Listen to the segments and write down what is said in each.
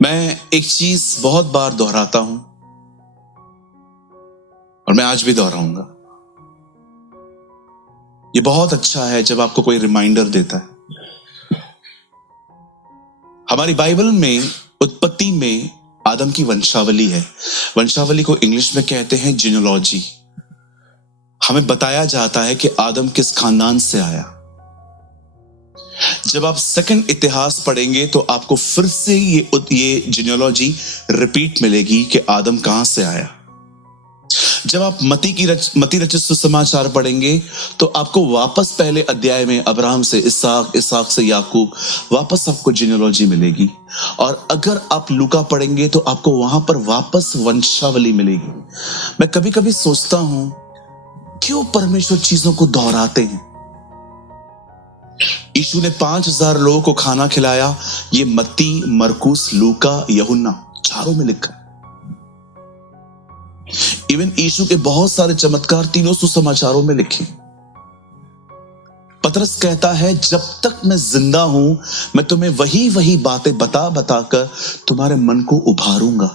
मैं एक चीज बहुत बार दोहराता हूं और मैं आज भी दोहराऊंगा। ये बहुत अच्छा है जब आपको कोई रिमाइंडर देता है। हमारी बाइबल में उत्पत्ति में आदम की वंशावली है। वंशावली को इंग्लिश में कहते हैं जीनोलॉजी। हमें बताया जाता है कि आदम किस खानदान से आया। जब आप सेकंड इतिहास पढ़ेंगे तो आपको फिर से ये जीनियोलॉजी रिपीट मिलेगी कि आदम कहां से आया। जब आप मती रचित सुसमाचार पढ़ेंगे तो आपको वापस पहले अध्याय में अब्राहम से इसहाक से याकूब, वापस आपको जीनियोलॉजी मिलेगी। और अगर आप लूका पढ़ेंगे तो आपको वहां पर वापस वंशावली मिलेगी। मैं कभी कभी सोचता हूं क्यों परमेश्वर चीजों को दोहराते हैं। यीशु ने 5000 लोगों को खाना खिलाया। ये मत्ती, मरकुस, लूका, यूहन्ना चारों में लिखा है। इवन यीशु के बहुत सारे चमत्कार तीनों सुसमाचारों में लिखे। पतरस कहता है जब तक मैं जिंदा हूं मैं तुम्हें वही बातें बताकर तुम्हारे मन को उभारूंगा।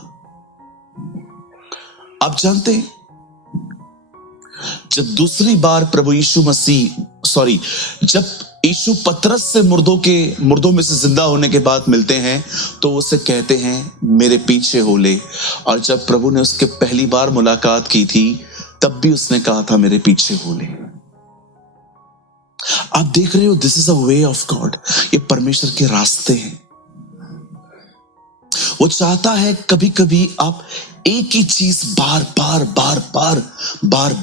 आप जानते हैं जब दूसरी बार प्रभु जब यीशु पतरस से मुर्दों में से जिंदा होने के बाद मिलते हैं तो उसे कहते हैं मेरे पीछे हो ले। और जब प्रभु ने उसके पहली बार मुलाकात की थी तब भी उसने कहा था मेरे पीछे हो ले। आप देख रहे हो, this is a way of God. ये परमेश्वर के रास्ते हैं। वो चाहता है कभी कभी आप एक ही चीज बार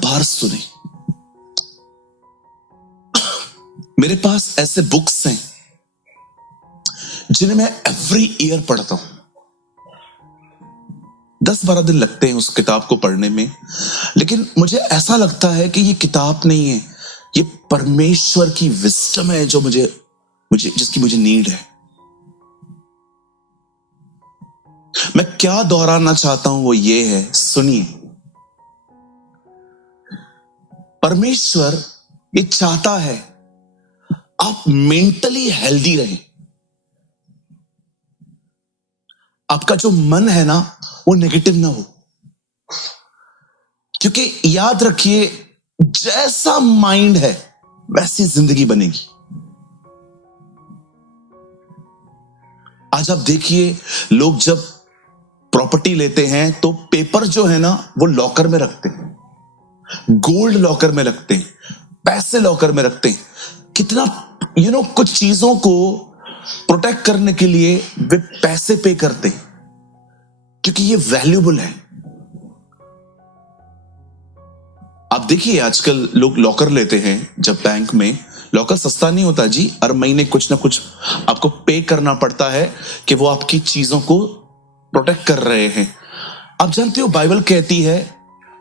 बार सुने। मेरे पास ऐसे बुक्स हैं जिन्हें मैं एवरी ईयर पढ़ता हूं। 10-12 दिन लगते हैं उस किताब को पढ़ने में, लेकिन मुझे ऐसा लगता है कि ये किताब नहीं है, ये परमेश्वर की विजडम है जो जिसकी मुझे नीड है। मैं क्या दोहराना चाहता हूं वो ये है, सुनिए। परमेश्वर ये चाहता है आप मेंटली हेल्दी रहें। आपका जो मन है ना वो नेगेटिव ना हो, क्योंकि याद रखिए जैसा माइंड है वैसी जिंदगी बनेगी। आज आप देखिए लोग जब प्रॉपर्टी लेते हैं तो पेपर जो है ना वो लॉकर में रखते हैं, गोल्ड लॉकर में रखते हैं, पैसे लॉकर में रखते हैं। कितना कुछ चीजों को प्रोटेक्ट करने के लिए वे पैसे पे करते हैं क्योंकि ये वैल्यूएबल है। आप देखिए आजकल लोग लॉकर लेते हैं जब बैंक में। लॉकर सस्ता नहीं होता जी, हर महीने कुछ ना कुछ आपको पे करना पड़ता है कि वो आपकी चीजों को प्रोटेक्ट कर रहे हैं। आप जानते हो बाइबल कहती है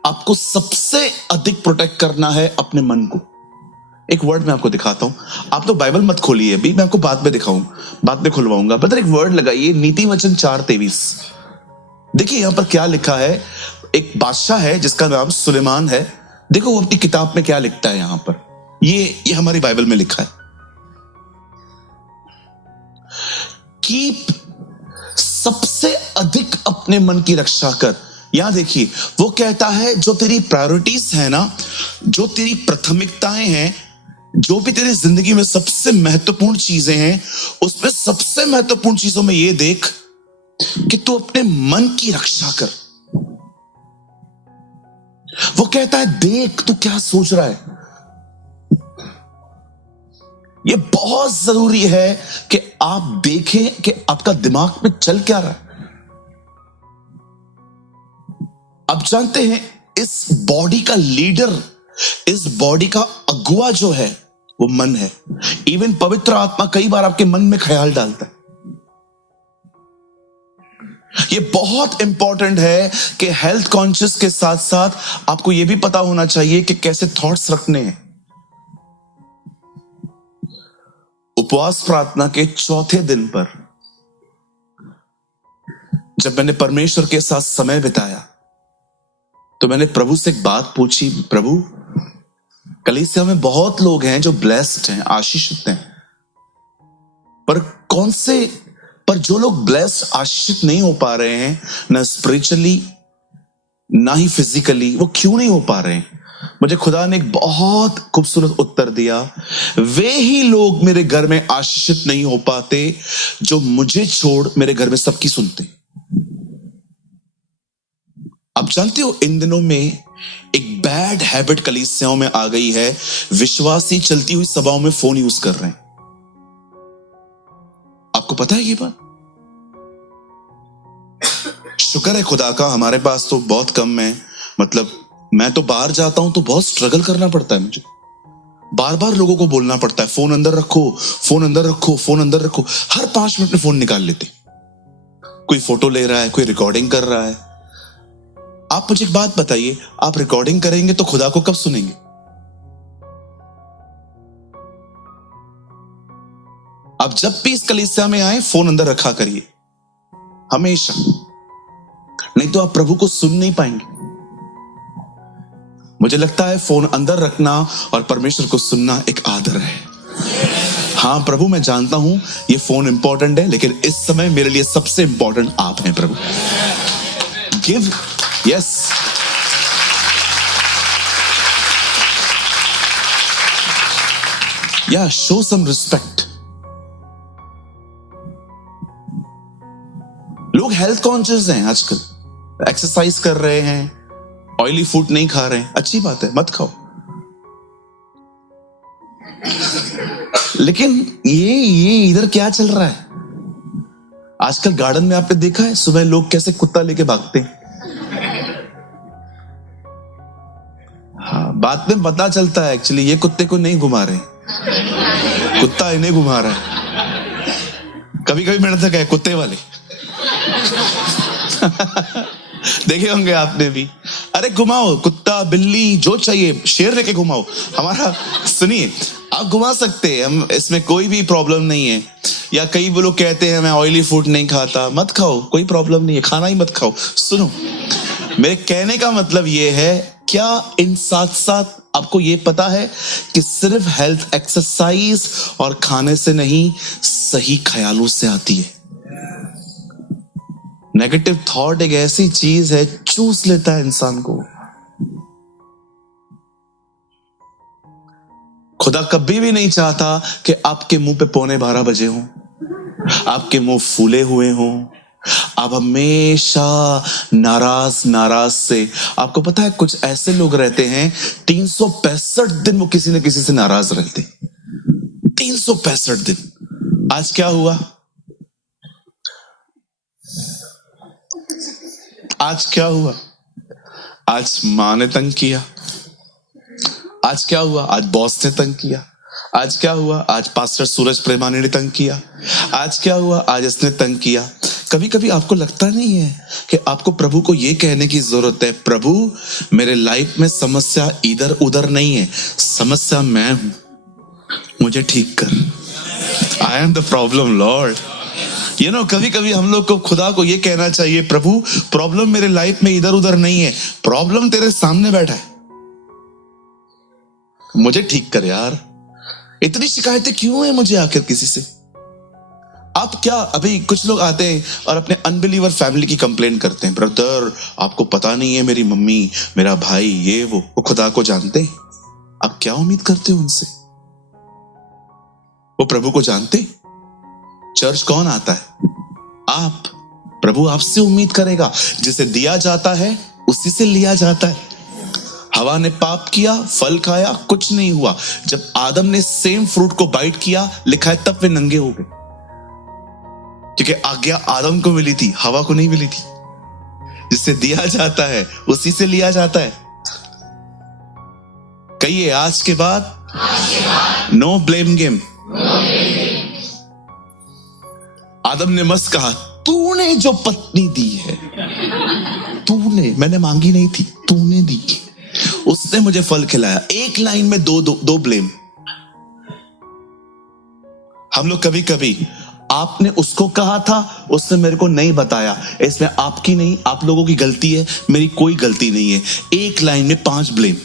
आपको सबसे अधिक प्रोटेक्ट करना है अपने मन को। एक वर्ड मैं आपको दिखाता हूं। आप तो बाइबल मत खोलिए अभी, मैं आपको बाद में खुलवाऊंगा। बता एक वर्ड लगाइए, नीति वचन 4:23। देखिए यहां पर क्या लिखा है। एक बादशाह है जिसका नाम सुलेमान है। देखो वो अपनी किताब में क्या लिखता है। यहां पर ये हमारी बाइबल में लिखा है, कीप, सबसे अधिक अपने मन की रक्षा कर। यहां देखिए वो कहता है जो तेरी प्रायोरिटीज है ना, जो तेरी प्राथमिकताएं हैं, जो भी तेरी जिंदगी में सबसे महत्वपूर्ण चीजें हैं, उसमें सबसे महत्वपूर्ण चीजों में ये देख कि तू अपने मन की रक्षा कर। वो कहता है देख तू क्या सोच रहा है। ये बहुत जरूरी है कि आप देखें कि आपका दिमाग में चल क्या रहा है। आप जानते हैं इस बॉडी का लीडर, इस बॉडी का अगुआ जो है वो मन है। इवन पवित्र आत्मा कई बार आपके मन में ख्याल डालता है। ये बहुत इंपॉर्टेंट है कि हेल्थ कॉन्शियस के साथ साथ आपको यह भी पता होना चाहिए कि कैसे थॉट्स रखने हैं। उपवास प्रार्थना के चौथे दिन पर जब मैंने परमेश्वर के साथ समय बिताया तो मैंने प्रभु से एक बात पूछी, प्रभु कलीसिया में बहुत लोग हैं जो ब्लेस्ड हैं, आशीषित हैं, पर कौन से पर जो लोग ब्लेस्ड, आशीषित नहीं हो पा रहे हैं, ना स्पिरिचुअली ना ही फिजिकली, वो क्यों नहीं हो पा रहे हैं? मुझे खुदा ने एक बहुत खूबसूरत उत्तर दिया, वे ही लोग मेरे घर में आशीषित नहीं हो पाते जो मुझे छोड़ मेरे घर में सबकी सुनते। आप जानते हो, इन दिनों में एक बैड हैबिट कलीसियाओं में आ गई है, विश्वासी चलती हुई सभाओं में फोन यूज कर रहे हैं। आपको पता है ये बात? शुक्र है खुदा का, हमारे पास तो बहुत कम है। मतलब मैं तो बाहर जाता हूं तो बहुत स्ट्रगल करना पड़ता है मुझे, बार बार लोगों को बोलना पड़ता है, फोन अंदर रखो, फोन अंदर रखो, फोन अंदर रखो। हर 5 मिनट में फोन निकाल लेते, कोई फोटो ले रहा है, कोई रिकॉर्डिंग कर रहा है। आप मुझे एक बात बताइए, आप रिकॉर्डिंग करेंगे तो खुदा को कब सुनेंगे? आप जब भी इस कलीसिया में आए, फोन अंदर रखा करिए हमेशा, नहीं तो आप प्रभु को सुन नहीं पाएंगे। मुझे लगता है फोन अंदर रखना और परमेश्वर को सुनना एक आदर है। हाँ प्रभु, मैं जानता हूं ये फोन इंपॉर्टेंट है, लेकिन इस समय मेरे लिए सबसे इंपॉर्टेंट आप हैं प्रभु। गिव, यस, या शो सम रिस्पेक्ट। लोग हेल्थ कॉन्शियस हैं आजकल, एक्सरसाइज कर रहे हैं, ऑयली फूड नहीं खा रहे हैं, अच्छी बात है, मत खाओ। लेकिन ये इधर क्या चल रहा है आजकल? गार्डन में आपने देखा है सुबह लोग कैसे कुत्ता लेके भागते हैं? हाँ, बाद में पता चलता है एक्चुअली ये कुत्ते को नहीं घुमा रहे, कुत्ता इन्हें घुमा रहा है। कभी कभी मैंने तो कहा कुत्ते वाले देखे होंगे आपने भी, अरे घुमाओ, कुत्ता बिल्ली जो चाहिए, शेर लेके घुमाओ हमारा। सुनिए, आप घुमा सकते हैं, हम इसमें कोई भी प्रॉब्लम नहीं है। या कई लोग कहते हैं मैं ऑयली फूड नहीं खाता, मत खाओ, कोई प्रॉब्लम नहीं है, खाना ही मत खाओ। सुनो, मेरे कहने का मतलब ये है, क्या इन साथ साथ आपको ये पता है कि सिर्फ हेल्थ एक्सरसाइज और खाने से नहीं, सही ख्यालों से आती है। नेगेटिव थॉट एक ऐसी चीज है, चूस लेता है इंसान को। खुदा कभी भी नहीं चाहता कि आपके मुंह पे 11:45 हो, आपके मुंह फूले हुए हो, आप हमेशा नाराज से। आपको पता है कुछ ऐसे लोग रहते हैं 365 दिन वो किसी न किसी से नाराज रहते, 365 दिन। आज क्या हुआ? आज क्या हुआ? आज मां ने तंग किया। आज क्या हुआ? आज बॉस ने तंग किया। आज क्या हुआ? आज पास्टर सूरज प्रेमानी ने तंग किया। आज क्या हुआ? आज इसने तंग किया। कभी कभी आपको लगता नहीं है कि आपको प्रभु को यह कहने की जरूरत है, प्रभु मेरे लाइफ में समस्या इधर उधर नहीं है, समस्या मैं हूं, मुझे ठीक कर। I am the problem Lord. कभी कभी हम लोग को खुदा को यह कहना चाहिए, प्रभु प्रॉब्लम मेरे लाइफ में इधर उधर नहीं है, प्रॉब्लम तेरे सामने बैठा है, मुझे ठीक कर यार। इतनी शिकायतें क्यों है मुझे आखिर किसी से? आप क्या, अभी कुछ लोग आते हैं और अपने अनबिलीवर फैमिली की कंप्लेन करते हैं, ब्रदर आपको पता नहीं है मेरी मम्मी, मेरा भाई, ये वो खुदा को जानते हैं? आप क्या उम्मीद करते हो उनसे? वो प्रभु को जानते? चर्च कौन आता है? आप। प्रभु आपसे उम्मीद करेगा, जिसे दिया जाता है उसी से लिया जाता है। हवा ने पाप किया, फल खाया, कुछ नहीं हुआ। जब आदम ने सेम फ्रूट को बाइट किया, लिखा है तब वे नंगे हो गए, क्योंकि आज्ञा आदम को मिली थी, हवा को नहीं मिली थी। जिसे दिया जाता है उसी से लिया जाता है। कहिए आज के बाद नो ब्लेम गेम। आदम ने मस्त कहा, तूने जो पत्नी दी है, तूने, मैंने मांगी नहीं थी, तूने दी, उसने मुझे फल खिलाया। एक लाइन में दो ब्लेम। हम लोग कभी कभी, आपने उसको कहा था, उसने मेरे को नहीं बताया, इसमें आपकी नहीं, आप लोगों की गलती है, मेरी कोई गलती नहीं है। एक लाइन में 5 ब्लेम।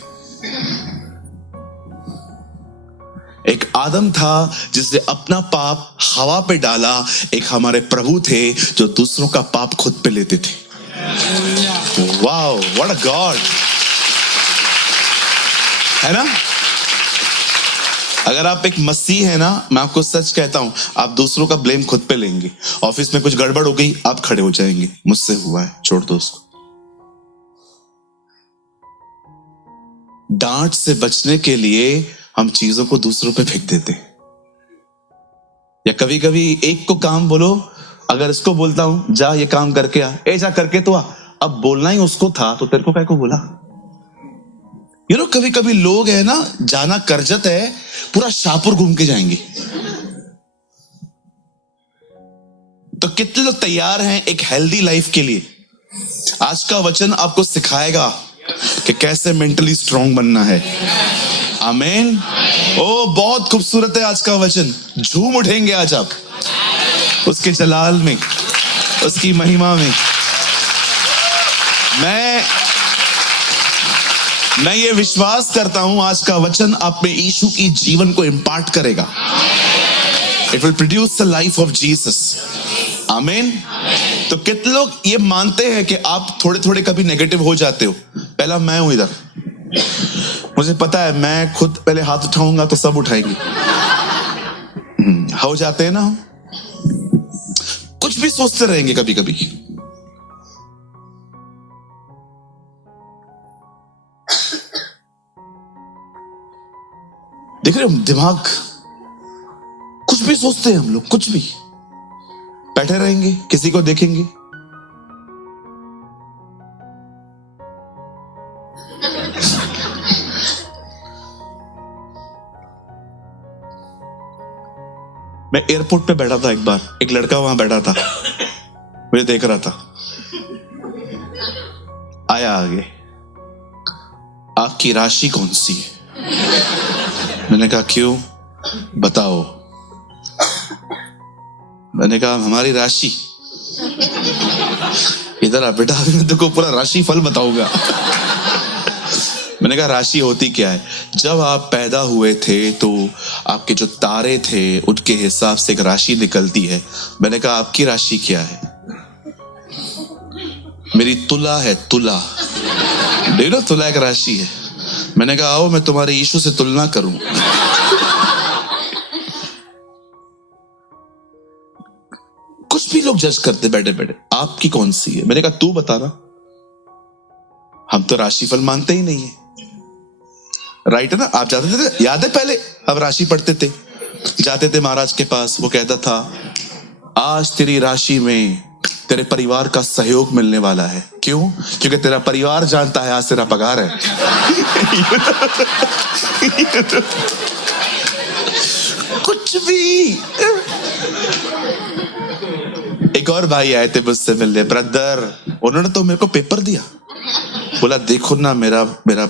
एक आदम था जिसने अपना पाप हवा पे डाला, एक हमारे प्रभु थे जो दूसरों का पाप खुद पे लेते थे। वाओ, व्हाट अ गॉड, है ना? अगर आप एक मसीह है ना, मैं आपको सच कहता हूं, आप दूसरों का ब्लेम खुद पे लेंगे। ऑफिस में कुछ गड़बड़ हो गई, आप खड़े हो जाएंगे, मुझसे हुआ है, छोड़ दो उसको। डांट से बचने के लिए हम चीजों को दूसरों पे फेंक देते हैं। या कभी कभी एक को काम बोलो, अगर इसको बोलता हूं जा ये काम करके आ, ए जा करके तो आ, अब बोलना ही उसको था तो तेरे को क्या को बोला? कभी कभी लोग है ना, जाना करजत है, पूरा शाहपुर घूम के जाएंगे। तो कितने लोग तैयार हैं एक हेल्दी लाइफ के लिए? आज का वचन आपको सिखाएगा कि कैसे मेंटली स्ट्रांग बनना है। आमीन। ओ बहुत खूबसूरत है आज का वचन, झूम उठेंगे आज आप उसके जलाल में, उसकी महिमा में। मैं ये विश्वास करता हूं आज का वचन आप में यीशु की जीवन को इंपार्ट करेगा। It will produce the life of Jesus. आमीन। तो कितने लोग ये मानते हैं कि आप थोड़े थोड़े कभी नेगेटिव हो जाते हो? पहला मैं हूं इधर, मुझे पता है, मैं खुद पहले हाथ उठाऊंगा तो सब उठाएंगे। हो जाते हैं ना, कुछ भी सोचते रहेंगे कभी कभी। देख रहे हो दिमाग, कुछ भी सोचते हैं हम लोग, कुछ भी। बैठे रहेंगे, किसी को देखेंगे, मैं एयरपोर्ट पे बैठा था एक बार, एक लड़का वहां बैठा था, मुझे देख रहा था, आया आगे, आपकी राशि कौन सी है? मैंने कहा क्यों, बताओ। मैंने कहा हमारी राशि। इधर आ बेटा, अभी मैं तुमको पूरा राशि फल बताऊंगा। मैंने कहा राशि होती क्या है? जब आप पैदा हुए थे तो आपके जो तारे थे उनके हिसाब से एक राशि निकलती है। मैंने कहा आपकी राशि क्या है? मेरी तुला है, तुला। देखो तुला एक राशि है। मैंने कहा आओ मैं तुम्हारे यीशु से तुलना करूं। कुछ भी लोग जज करते बैठे बैठे, आपकी कौन सी है? मैंने कहा तू बता ना, हम तो राशिफल मानते ही नहीं है। राइट है ना? आप जाते थे, याद है पहले हम राशि पढ़ते थे, जाते थे महाराज के पास, वो कहता था आज तेरी राशि में तेरे परिवार का सहयोग मिलने वाला है। क्यों? क्योंकि तेरा परिवार जानता है आज तेरा पगार है। कुछ भी। एक और भाई आए थे मुझसे मिलने, ब्रदर, उन्होंने तो मेरे को पेपर दिया, बोला देखो ना मेरा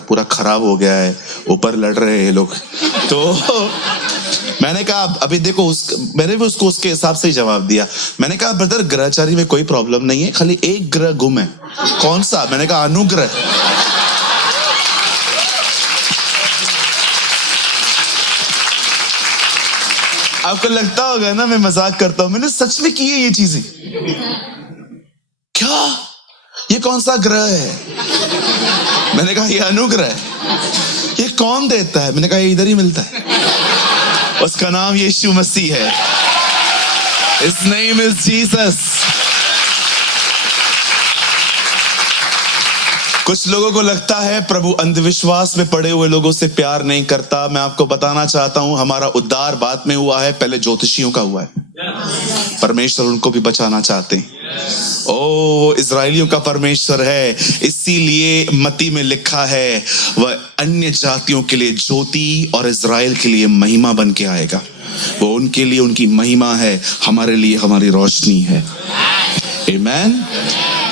पूरा खराब हो गया है, ऊपर लड़ रहे हैं लोग। तो मैंने कहा अभी देखो, मैंने भी उसको उसके हिसाब से ही जवाब दिया। मैंने कहा ब्रदर ग्रहचारी में कोई प्रॉब्लम नहीं है, खाली एक ग्रह गुम है। कौन सा? मैंने कहा अनुग्रह। आपको लगता होगा ना मैं मजाक करता हूं, मैंने सच में की है ये चीजें। क्या ये कौन सा ग्रह है? मैंने कहा ये अनुग्रह है। ये कौन देता है? मैंने कहा ये इधर ही मिलता है, उसका नाम यीशु मसीह है। His name is Jesus। कुछ लोगों को लगता है प्रभु अंधविश्वास में पड़े हुए लोगों से प्यार नहीं करता। मैं आपको बताना चाहता हूं हमारा उद्धार बाद में हुआ है, पहले ज्योतिषियों का हुआ है। परमेश्वर उनको भी बचाना चाहते हैं। ओ इजराइलियों का परमेश्वर है, इसीलिए मत्ती में लिखा है वह अन्य जातियों के लिए ज्योति और इजराइल के लिए महिमा बन के आएगा। वो उनके लिए उनकी महिमा है, हमारे लिए हमारी रोशनी है। आमीन।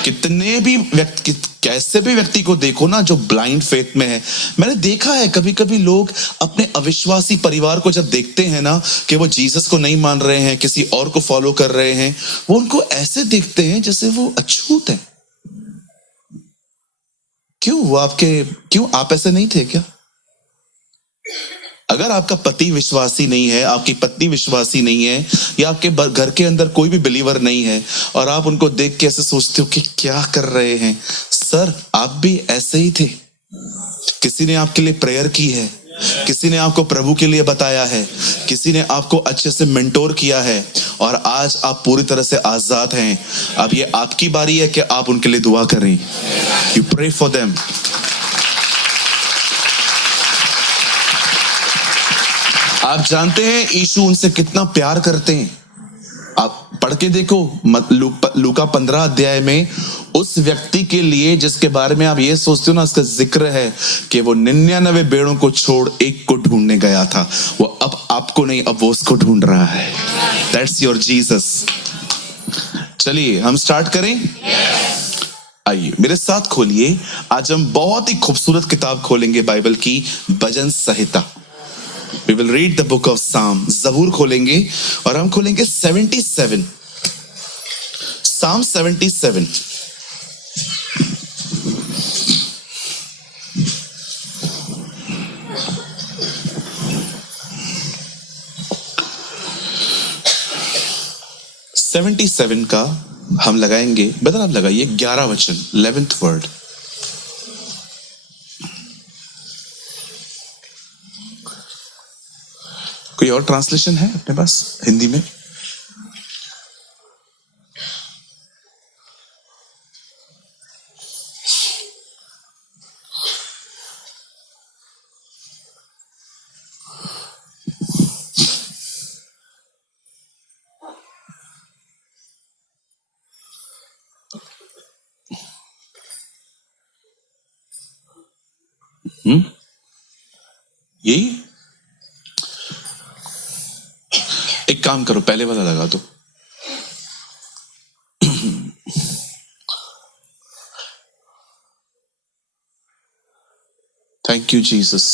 कितने भी व्यक्ति, कैसे भी व्यक्ति को देखो ना जो ब्लाइंड फेथ में है, मैंने देखा है कभी कभी लोग अपने अविश्वासी परिवार को जब देखते हैं ना कि वो जीसस को नहीं मान रहे हैं, किसी और को फॉलो कर रहे हैं, वो उनको ऐसे देखते हैं जैसे वो अछूत है। क्यों? वो आपके, क्यों आप ऐसे नहीं थे क्या? अगर आपका पति विश्वासी नहीं है, आपकी पत्नी विश्वासी नहीं है, या आपके घर के अंदर कोई भी बिलीवर नहीं है और आप उनको देख के ऐसे सोचते हो कि क्या कर रहे हैं, सर आप भी ऐसे ही थे। किसी ने आपके लिए प्रेयर की है, किसी ने आपको प्रभु के लिए बताया है, किसी ने आपको अच्छे से मेंटोर किया है और आज आप पूरी तरह से आजाद हैं। अब ये आपकी बारी है कि आप उनके लिए दुआ करें। You pray for them. आप जानते हैं यीशु उनसे कितना प्यार करते हैं। आप पढ़ के देखो लूका 15 अध्याय में उस व्यक्ति के लिए जिसके बारे में आप ये सोचते हो ना, उसका जिक्र है कि वो 99 भेड़ों को छोड़ एक को ढूंढने गया था। वो अब आपको नहीं, अब वो उसको ढूंढ रहा है। That's your Jesus. चलिए हम स्टार्ट करें। आइए मेरे साथ खोलिए। आज हम बहुत ही खूबसूरत किताब खोलेंगे बाइबल की, भजन संहिता। We will read the book of Psalm. ज़बूर खोलेंगे और हम खोलेंगे 77, Psalm 77। का हम लगाएंगे, बता आप लगाइए 11 वचन, 11th वर्ड। कोई और ट्रांसलेशन है अपने पास हिंदी में? यही एक काम करो, पहले वाला लगा दो। Thank you Jesus.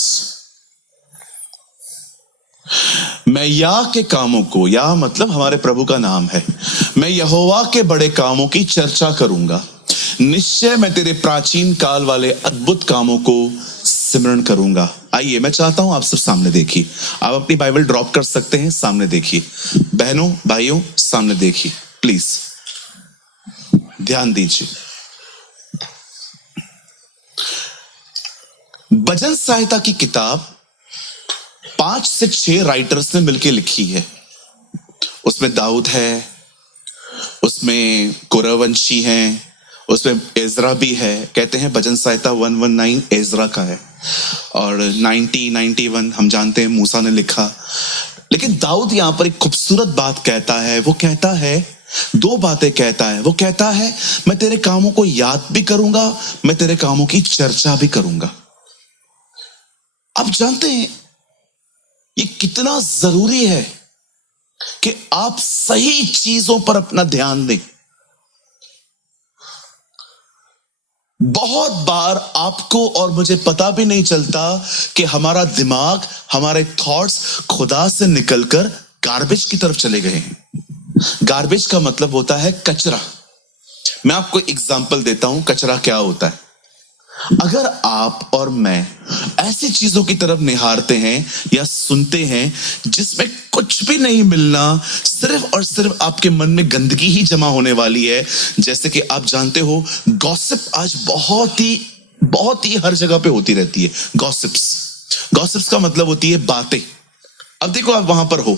मैं या के कामों को, या मतलब हमारे प्रभु का नाम है, मैं यहोवा के बड़े कामों की चर्चा करूंगा। निश्चय मैं तेरे प्राचीन काल वाले अद्भुत कामों को सिमरण करूंगा। आइए मैं चाहता हूं आप सब सामने देखिए। आप अपनी बाइबल ड्रॉप कर सकते हैं, सामने देखिए। बहनों भाइयों सामने देखिए प्लीज, ध्यान दीजिए। भजन संहिता की किताब 5 से 6 राइटर्स ने मिलकर लिखी है। उसमें दाऊद है, उसमें कुरवंशी हैं, उसमें एजरा भी है। कहते हैं भजन संहिता 119 एजरा का है और 91 हम जानते हैं मूसा ने लिखा। लेकिन दाऊद यहां पर एक खूबसूरत बात कहता है। वो कहता है, 2 बातें कहता है। वो कहता है मैं तेरे कामों को याद भी करूंगा, मैं तेरे कामों की चर्चा भी करूंगा। आप जानते हैं ये कितना जरूरी है कि आप सही चीजों पर अपना ध्यान दें। बहुत बार आपको और मुझे पता भी नहीं चलता कि हमारा दिमाग, हमारे थॉट्स खुदा से निकलकर गार्बेज की तरफ चले गए हैं। गार्बेज का मतलब होता है कचरा। मैं आपको एग्जांपल देता हूं कचरा क्या होता है। अगर आप और मैं ऐसी चीजों की तरफ निहारते हैं या सुनते हैं जिसमें कुछ भी नहीं मिलना, सिर्फ और सिर्फ आपके मन में गंदगी ही जमा होने वाली है। जैसे कि आप जानते हो गॉसिप आज बहुत ही हर जगह पे होती रहती है। गॉसिप्स का मतलब होती है बातें। अब देखो आप वहां पर हो,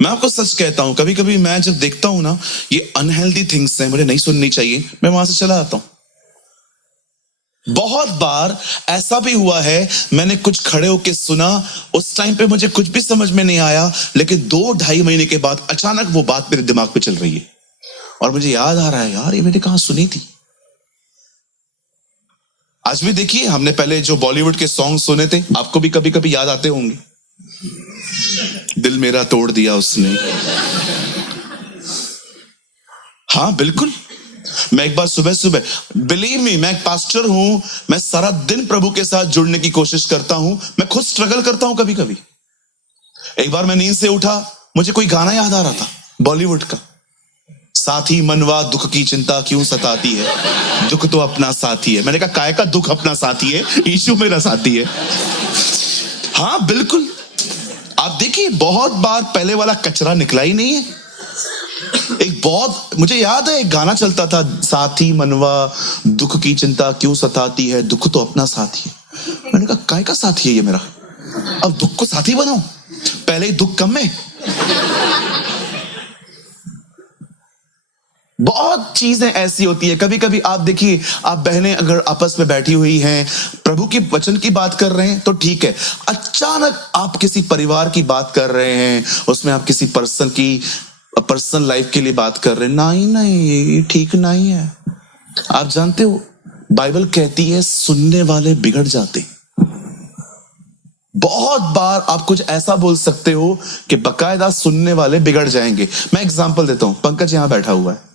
मैं आपको सच कहता हूं, कभी कभी मैं जब देखता हूं ना ये अनहेल्दी थिंग्स हैं, मुझे नहीं सुननी चाहिए, मैं वहां से चला आता हूं। बहुत बार ऐसा भी हुआ है, मैंने कुछ खड़े होकर सुना, उस टाइम पे मुझे कुछ भी समझ में नहीं आया, लेकिन 2-2.5 महीने के बाद अचानक वो बात मेरे दिमाग पे चल रही है और मुझे याद आ रहा है, यार ये मैंने कहां सुनी थी। आज भी देखिए, हमने पहले जो बॉलीवुड के सॉन्ग सुने थे, आपको भी कभी कभी याद आते होंगे। दिल मेरा तोड़ दिया उसने। हाँ बिल्कुल, मैं एक बार सुबह बिलीव मी, मैं एक पास्टर हूं, मैं सारा दिन प्रभु के साथ जुड़ने की कोशिश करता हूं। मैं खुद स्ट्रगल करता हूं कभी कभी। एक बार मैं नींद से उठा, मुझे कोई गाना याद आ रहा था बॉलीवुड का, साथी मनवा दुख की चिंता क्यों सताती है, दुख तो अपना साथी है। मैंने कहा काय का दुख अपना साथी है, यीशु मेरा साथी है। हाँ बिल्कुल, आप देखिए बहुत बार पहले वाला कचरा निकला ही नहीं है। एक बहुत मुझे याद है एक गाना चलता था, साथी मनवा दुख की चिंता क्यों सताती है, दुख तो अपना साथी है। मैंने कहा काय का साथी है ये मेरा, अब दुख को साथी बनाऊं, पहले ही दुख कम है। बहुत चीजें ऐसी होती है। कभी कभी आप देखिए, आप बहनें अगर आपस में बैठी हुई हैं, प्रभु की वचन की बात कर रहे हैं तो ठीक है, अचानक आप किसी परिवार की बात कर रहे हैं, उसमें आप किसी पर्सनल लाइफ के लिए बात कर रहे हैं, नहीं नहीं ठीक नहीं है। आप जानते हो बाइबल कहती है सुनने वाले बिगड़ जाते। बहुत बार आप कुछ ऐसा बोल सकते हो कि बकायदा सुनने वाले बिगड़ जाएंगे। मैं एग्जांपल देता हूं, पंकज यहां बैठा हुआ है,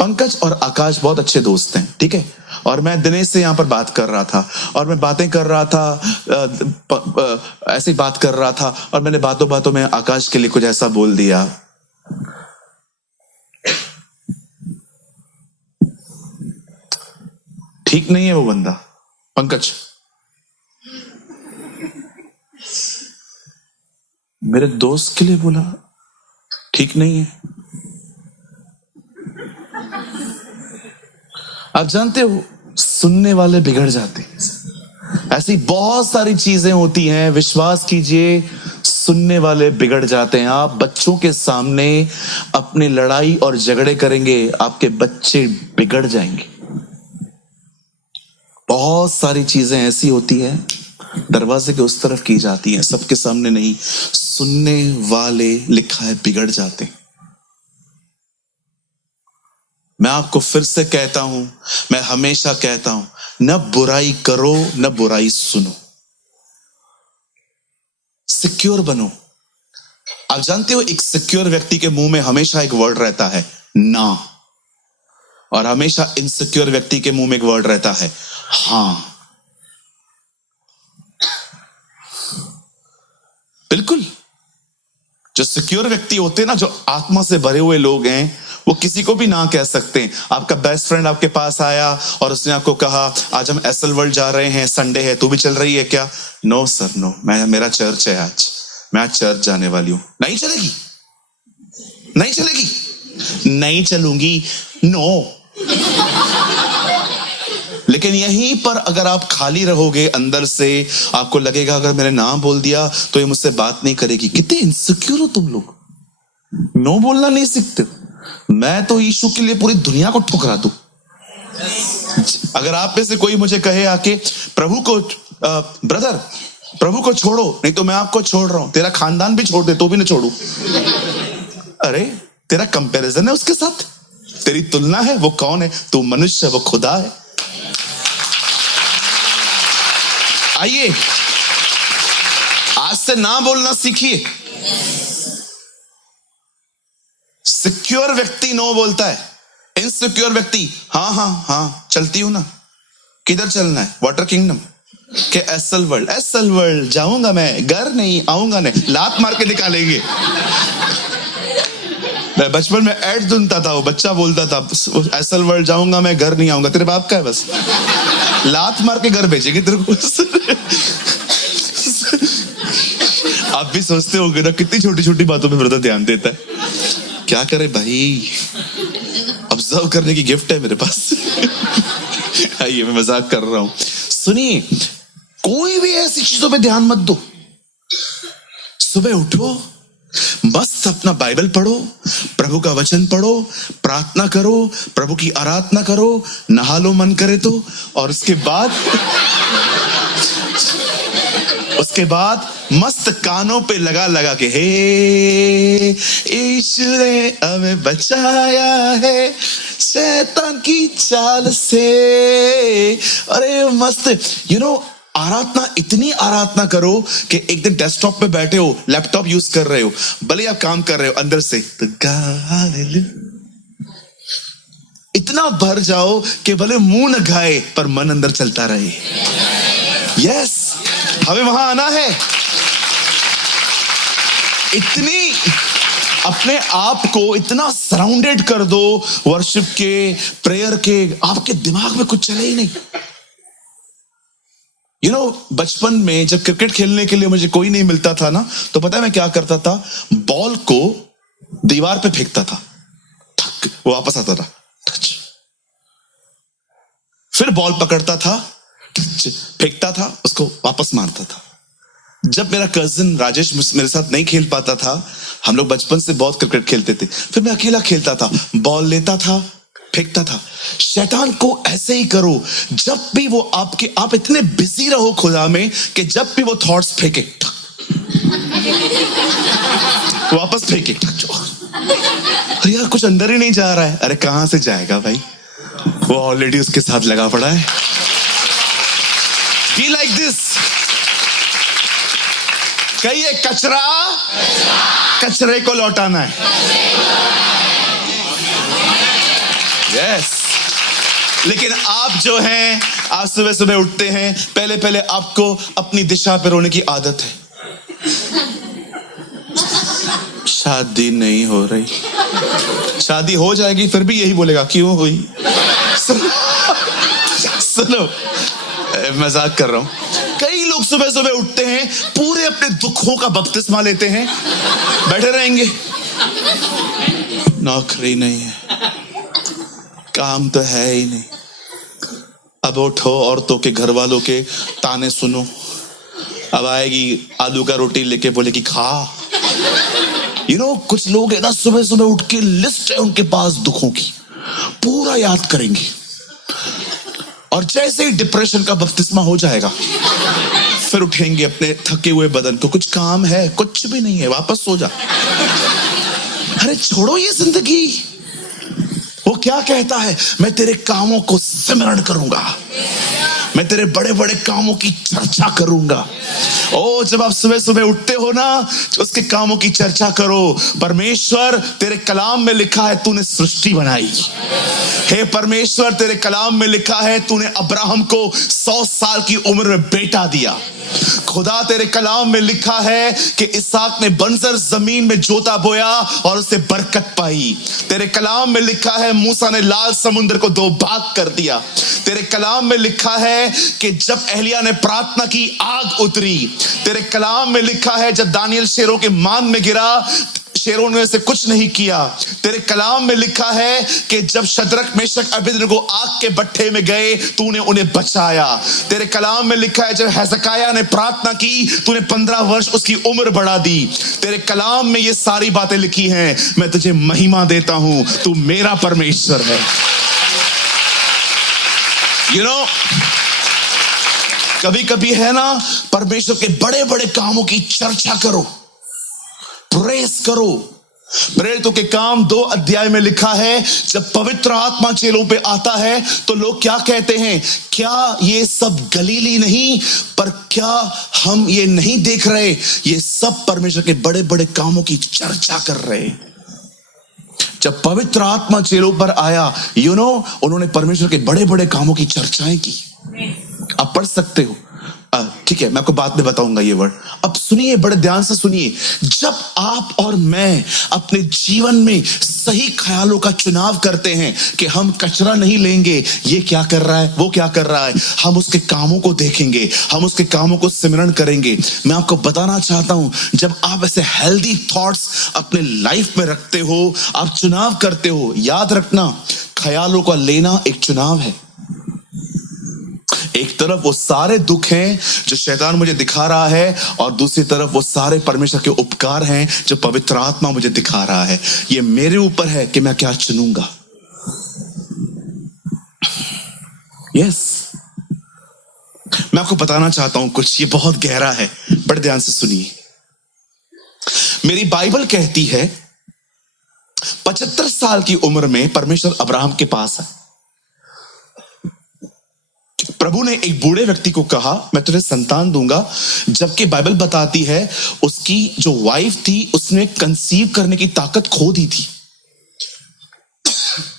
पंकज और आकाश बहुत अच्छे दोस्त हैं, ठीक है, और मैं दिनेश से यहां पर बात कर रहा था और मैं बातें कर रहा था, ऐसे ही बात कर रहा था और मैंने बातों बातों में आकाश के लिए कुछ ऐसा बोल दिया। ठीक नहीं है वो बंदा, पंकज मेरे दोस्त के लिए बोला, ठीक नहीं है। आप जानते हो सुनने वाले बिगड़ जाते हैं। ऐसी बहुत सारी चीजें होती हैं, विश्वास कीजिए सुनने वाले बिगड़ जाते हैं। आप बच्चों के सामने अपनी लड़ाई और झगड़े करेंगे, आपके बच्चे बिगड़ जाएंगे। बहुत सारी चीजें ऐसी होती हैं दरवाजे के उस तरफ की जाती हैं, सबके सामने नहीं। सुनने वाले लिखा है बिगड़ जाते हैं। मैं आपको फिर से कहता हूं, मैं हमेशा कहता हूं, न बुराई करो न बुराई सुनो, सिक्योर बनो। आप जानते हो एक सिक्योर व्यक्ति के मुंह में हमेशा एक वर्ड रहता है ना, और हमेशा इनसिक्योर व्यक्ति के मुंह में एक वर्ड रहता है हां। बिल्कुल, जो सिक्योर व्यक्ति होते हैं ना, जो आत्मा से भरे हुए लोग हैं, वो किसी को भी ना कह सकते हैं। आपका बेस्ट फ्रेंड आपके पास आया और उसने आपको कहा आज हम एसएल वर्ल्ड जा रहे हैं, संडे है, तू भी चल रही है क्या? नो सर नो, मेरा चर्च है आज, मैं आज चर्च जाने वाली हूं। नहीं चलेगी, नहीं चलेगी, नहीं चलूंगी, नो। लेकिन यहीं पर अगर आप खाली रहोगे अंदर से, आपको लगेगा अगर मैंने ना बोल दिया तो ये मुझसे बात नहीं करेगी। कितने इनसिक्योर हो तुम लोग, नो बोलना नहीं सीखते। मैं तो यीशु के लिए पूरी दुनिया को ठुकरा दूं। अगर आप में से कोई मुझे कहे आके प्रभु को ब्रदर प्रभु को छोड़ो, नहीं तो मैं आपको छोड़ रहा हूं, तेरा खानदान भी छोड़ दे तो भी ना छोड़ू। अरे तेरा कंपैरिजन है उसके साथ, तेरी तुलना है, वो कौन है? तू मनुष्य है, वो खुदा है। आइए आज से ना बोलना सीखिए। सिक्योर व्यक्ति नो बोलता है, इनसिक्योर व्यक्ति हाँ हाँ हाँ चलती हूं ना। किधर चलना है? वाटर किंगडम के एसएल वर्ल्ड? एसएल वर्ल्ड जाऊंगा मैं, घर नहीं आऊंगा, नहीं लात मार के निकालेंगे। मैं बचपन में ऐड सुनता था, वो बच्चा बोलता था एसएल वर्ल्ड जाऊंगा मैं, घर नहीं आऊंगा। तेरे बाप का है, बस लात मार के घर भेजेंगे तेरे को। आप भी सोचते होंगे ना कितनी छोटी छोटी बातों पे ब्रदर ध्यान देता है। क्या करे भाई, ऑब्जर्व करने की गिफ्ट है मेरे पास। आइए मैं मजाक कर रहा हूं। सुनिए, कोई भी ऐसी चीजों पे ध्यान मत दो। सुबह उठो, मस्त अपना बाइबल पढ़ो, प्रभु का वचन पढ़ो, प्रार्थना करो, प्रभु की आराधना करो, नहा लो मन करे तो, और उसके बाद मस्त कानों पे लगा लगा के हे यीशु ने हमें बचाया है शैतान की चाल से। अरे मस्त, आराधना, इतनी आराधना करो कि एक दिन डेस्कटॉप पे बैठे हो, लैपटॉप यूज कर रहे हो, भले आप काम कर रहे हो, अंदर से तो इतना भर जाओ कि भले मुंह न खाए पर मन अंदर चलता रहे। यस, हमें वहां आना है। इतनी अपने आप को इतना सराउंडेड कर दो वर्शिप के, प्रेयर के, आपके दिमाग में कुछ चले ही नहीं। बचपन में जब क्रिकेट खेलने के लिए मुझे कोई नहीं मिलता था ना, तो पता है मैं क्या करता था? बॉल को दीवार पे फेंकता था, वो वापस आता था। फिर बॉल पकड़ता था, फेंकता था, उसको वापस मारता था। जब मेरा कजिन राजेश मेरे साथ नहीं खेल पाता था, हम लोग बचपन से बहुत क्रिकेट खेलते थे, फिर मैं अकेला खेलता था, बॉल लेता था, फेंकता था। शैतान को ऐसे ही करो, जब भी वो आप इतने बिजी रहो खुदा में कि जब भी वो थॉट्स फेंके वापस फेंके। अरे यार कुछ अंदर ही नहीं जा रहा है। अरे कहां से जाएगा भाई, वो ऑलरेडी उसके साथ लगा पड़ा है। Be like this. कहिए कचरे को लौटाना है। यस। लेकिन आप जो हैं, आप सुबह सुबह उठते हैं, पहले आपको अपनी दिशा पे रोने की आदत है। शादी नहीं हो रही, शादी हो जाएगी फिर भी यही बोलेगा क्यों हुई। सुनो, मजाक कर रहा हूं। कई लोग सुबह सुबह उठते हैं, पूरे अपने दुखों का बपतिस्मा लेते हैं, बैठे रहेंगे। नौकरी नहीं है, काम तो है ही नहीं। अब उठो, औरतों के घर वालों के ताने सुनो। अब आएगी आलू का रोटी लेके, बोले कि खा। कुछ लोग है ना, सुबह सुबह उठ के लिस्ट है उनके पास दुखों की, पूरा याद करेंगे। और जैसे ही डिप्रेशन का बपतिस्मा हो जाएगा, फिर उठेंगे अपने थके हुए बदन को, कुछ काम है? कुछ भी नहीं है, वापस सो जा। अरे छोड़ो ये जिंदगी। वो क्या कहता है? मैं तेरे कामों को सिमरण करूंगा, मैं तेरे बड़े बड़े कामों की चर्चा करूंगा। ओ, जब आप सुबह सुबह उठते हो ना, उसके कामों की चर्चा करो। परमेश्वर, तेरे कलाम में लिखा है तूने सृष्टि बनाई। हे परमेश्वर, तेरे कलाम में लिखा है तूने अब्राहम को 100 साल की उम्र में बेटा दिया। खुदा, तेरे कलाम में लिखा है कि इसहाक ने बंजर जमीन में जोता बोया और उससे बरकत पाई। तेरे कलाम में लिखा है मूसा ने लाल समुद्र को 2 भाग कर दिया। तेरे कलाम में लिखा है कि जब एलिया ने प्रार्थना की, आग उतरी। तेरे कलाम में लिखा है जब दानियल शेरों के मान में गिरा, शेरों ने से कुछ नहीं किया। तेरे कलाम में लिखा है कि जब शद्रक मेशक अबेदनगो आग के भट्ठे में गए, तूने उन्हें बचाया। तेरे कलाम में लिखा है जब हेzekiah ने प्रार्थना की, तूने 15 वर्ष उसकी उम्र बढ़ा दी। तेरे कलाम में ये सारी बातें लिखी हैं। मैं तुझे महिमा देता हूं, तू मेरा परमेश्वर है। कभी कभी है ना, परमेश्वर के बड़े बड़े कामों की चर्चा करो, प्रेस करो। प्रेरितों के काम 2 अध्याय में लिखा है, जब पवित्र आत्मा चेलों पे आता है तो लोग क्या कहते हैं? क्या ये सब गलीली नहीं? पर क्या हम ये नहीं देख रहे? ये सब परमेश्वर के बड़े बड़े कामों की चर्चा कर रहे हैं। जब पवित्र आत्मा चेलों पर आया, उन्होंने परमेश्वर के बड़े बड़े कामों की चर्चाएं की। आप पढ़ सकते हो, ठीक है, मैं आपको बाद में बताऊंगा ये वर्ड। अब सुनिए, बड़े ध्यान से सुनिए। जब आप और मैं अपने जीवन में सही ख्यालों का चुनाव करते हैं कि हम कचरा नहीं लेंगे, ये क्या कर रहा है, वो क्या कर रहा है, हम उसके कामों को देखेंगे, हम उसके कामों को सिमरण करेंगे। मैं आपको बताना चाहता हूं, जब आप ऐसे हेल्दी थॉट्स अपने लाइफ में रखते हो, आप चुनाव करते हो, याद रखना, ख्यालों का लेना एक चुनाव है। एक तरफ वो सारे दुख हैं जो शैतान मुझे दिखा रहा है, और दूसरी तरफ वो सारे परमेश्वर के उपकार हैं जो पवित्र आत्मा मुझे दिखा रहा है। ये मेरे ऊपर है कि मैं क्या चुनूंगा। यस, मैं आपको बताना चाहता हूं कुछ, ये बहुत गहरा है, बड़े ध्यान से सुनिए। मेरी बाइबल कहती है 75 साल की उम्र में परमेश्वर अब्राहम के पास है। प्रभु ने एक बूढ़े व्यक्ति को कहा, मैं तुझे संतान दूंगा, जबकि बाइबल बताती है उसकी जो वाइफ थी उसने कंसीव करने की ताकत खो दी थी।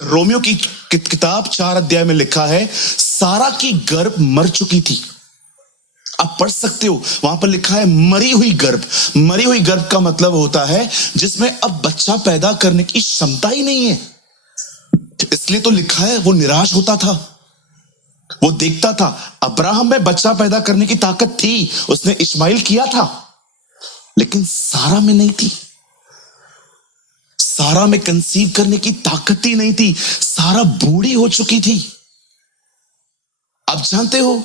रोमियो की किताब 4 अध्याय में लिखा है सारा की गर्भ मर चुकी थी। आप पढ़ सकते हो, वहां पर लिखा है मरी हुई गर्भ। मरी हुई गर्भ का मतलब होता है जिसमें अब बच्चा पैदा करने की क्षमता ही नहीं है। इसलिए तो लिखा है वो निराश होता था। वो देखता था अब्राहम में बच्चा पैदा करने की ताकत थी, उसने इस्माइल किया था, लेकिन सारा में नहीं थी। सारा में कंसीव करने की ताकत ही नहीं थी, सारा बूढ़ी हो चुकी थी। आप जानते हो,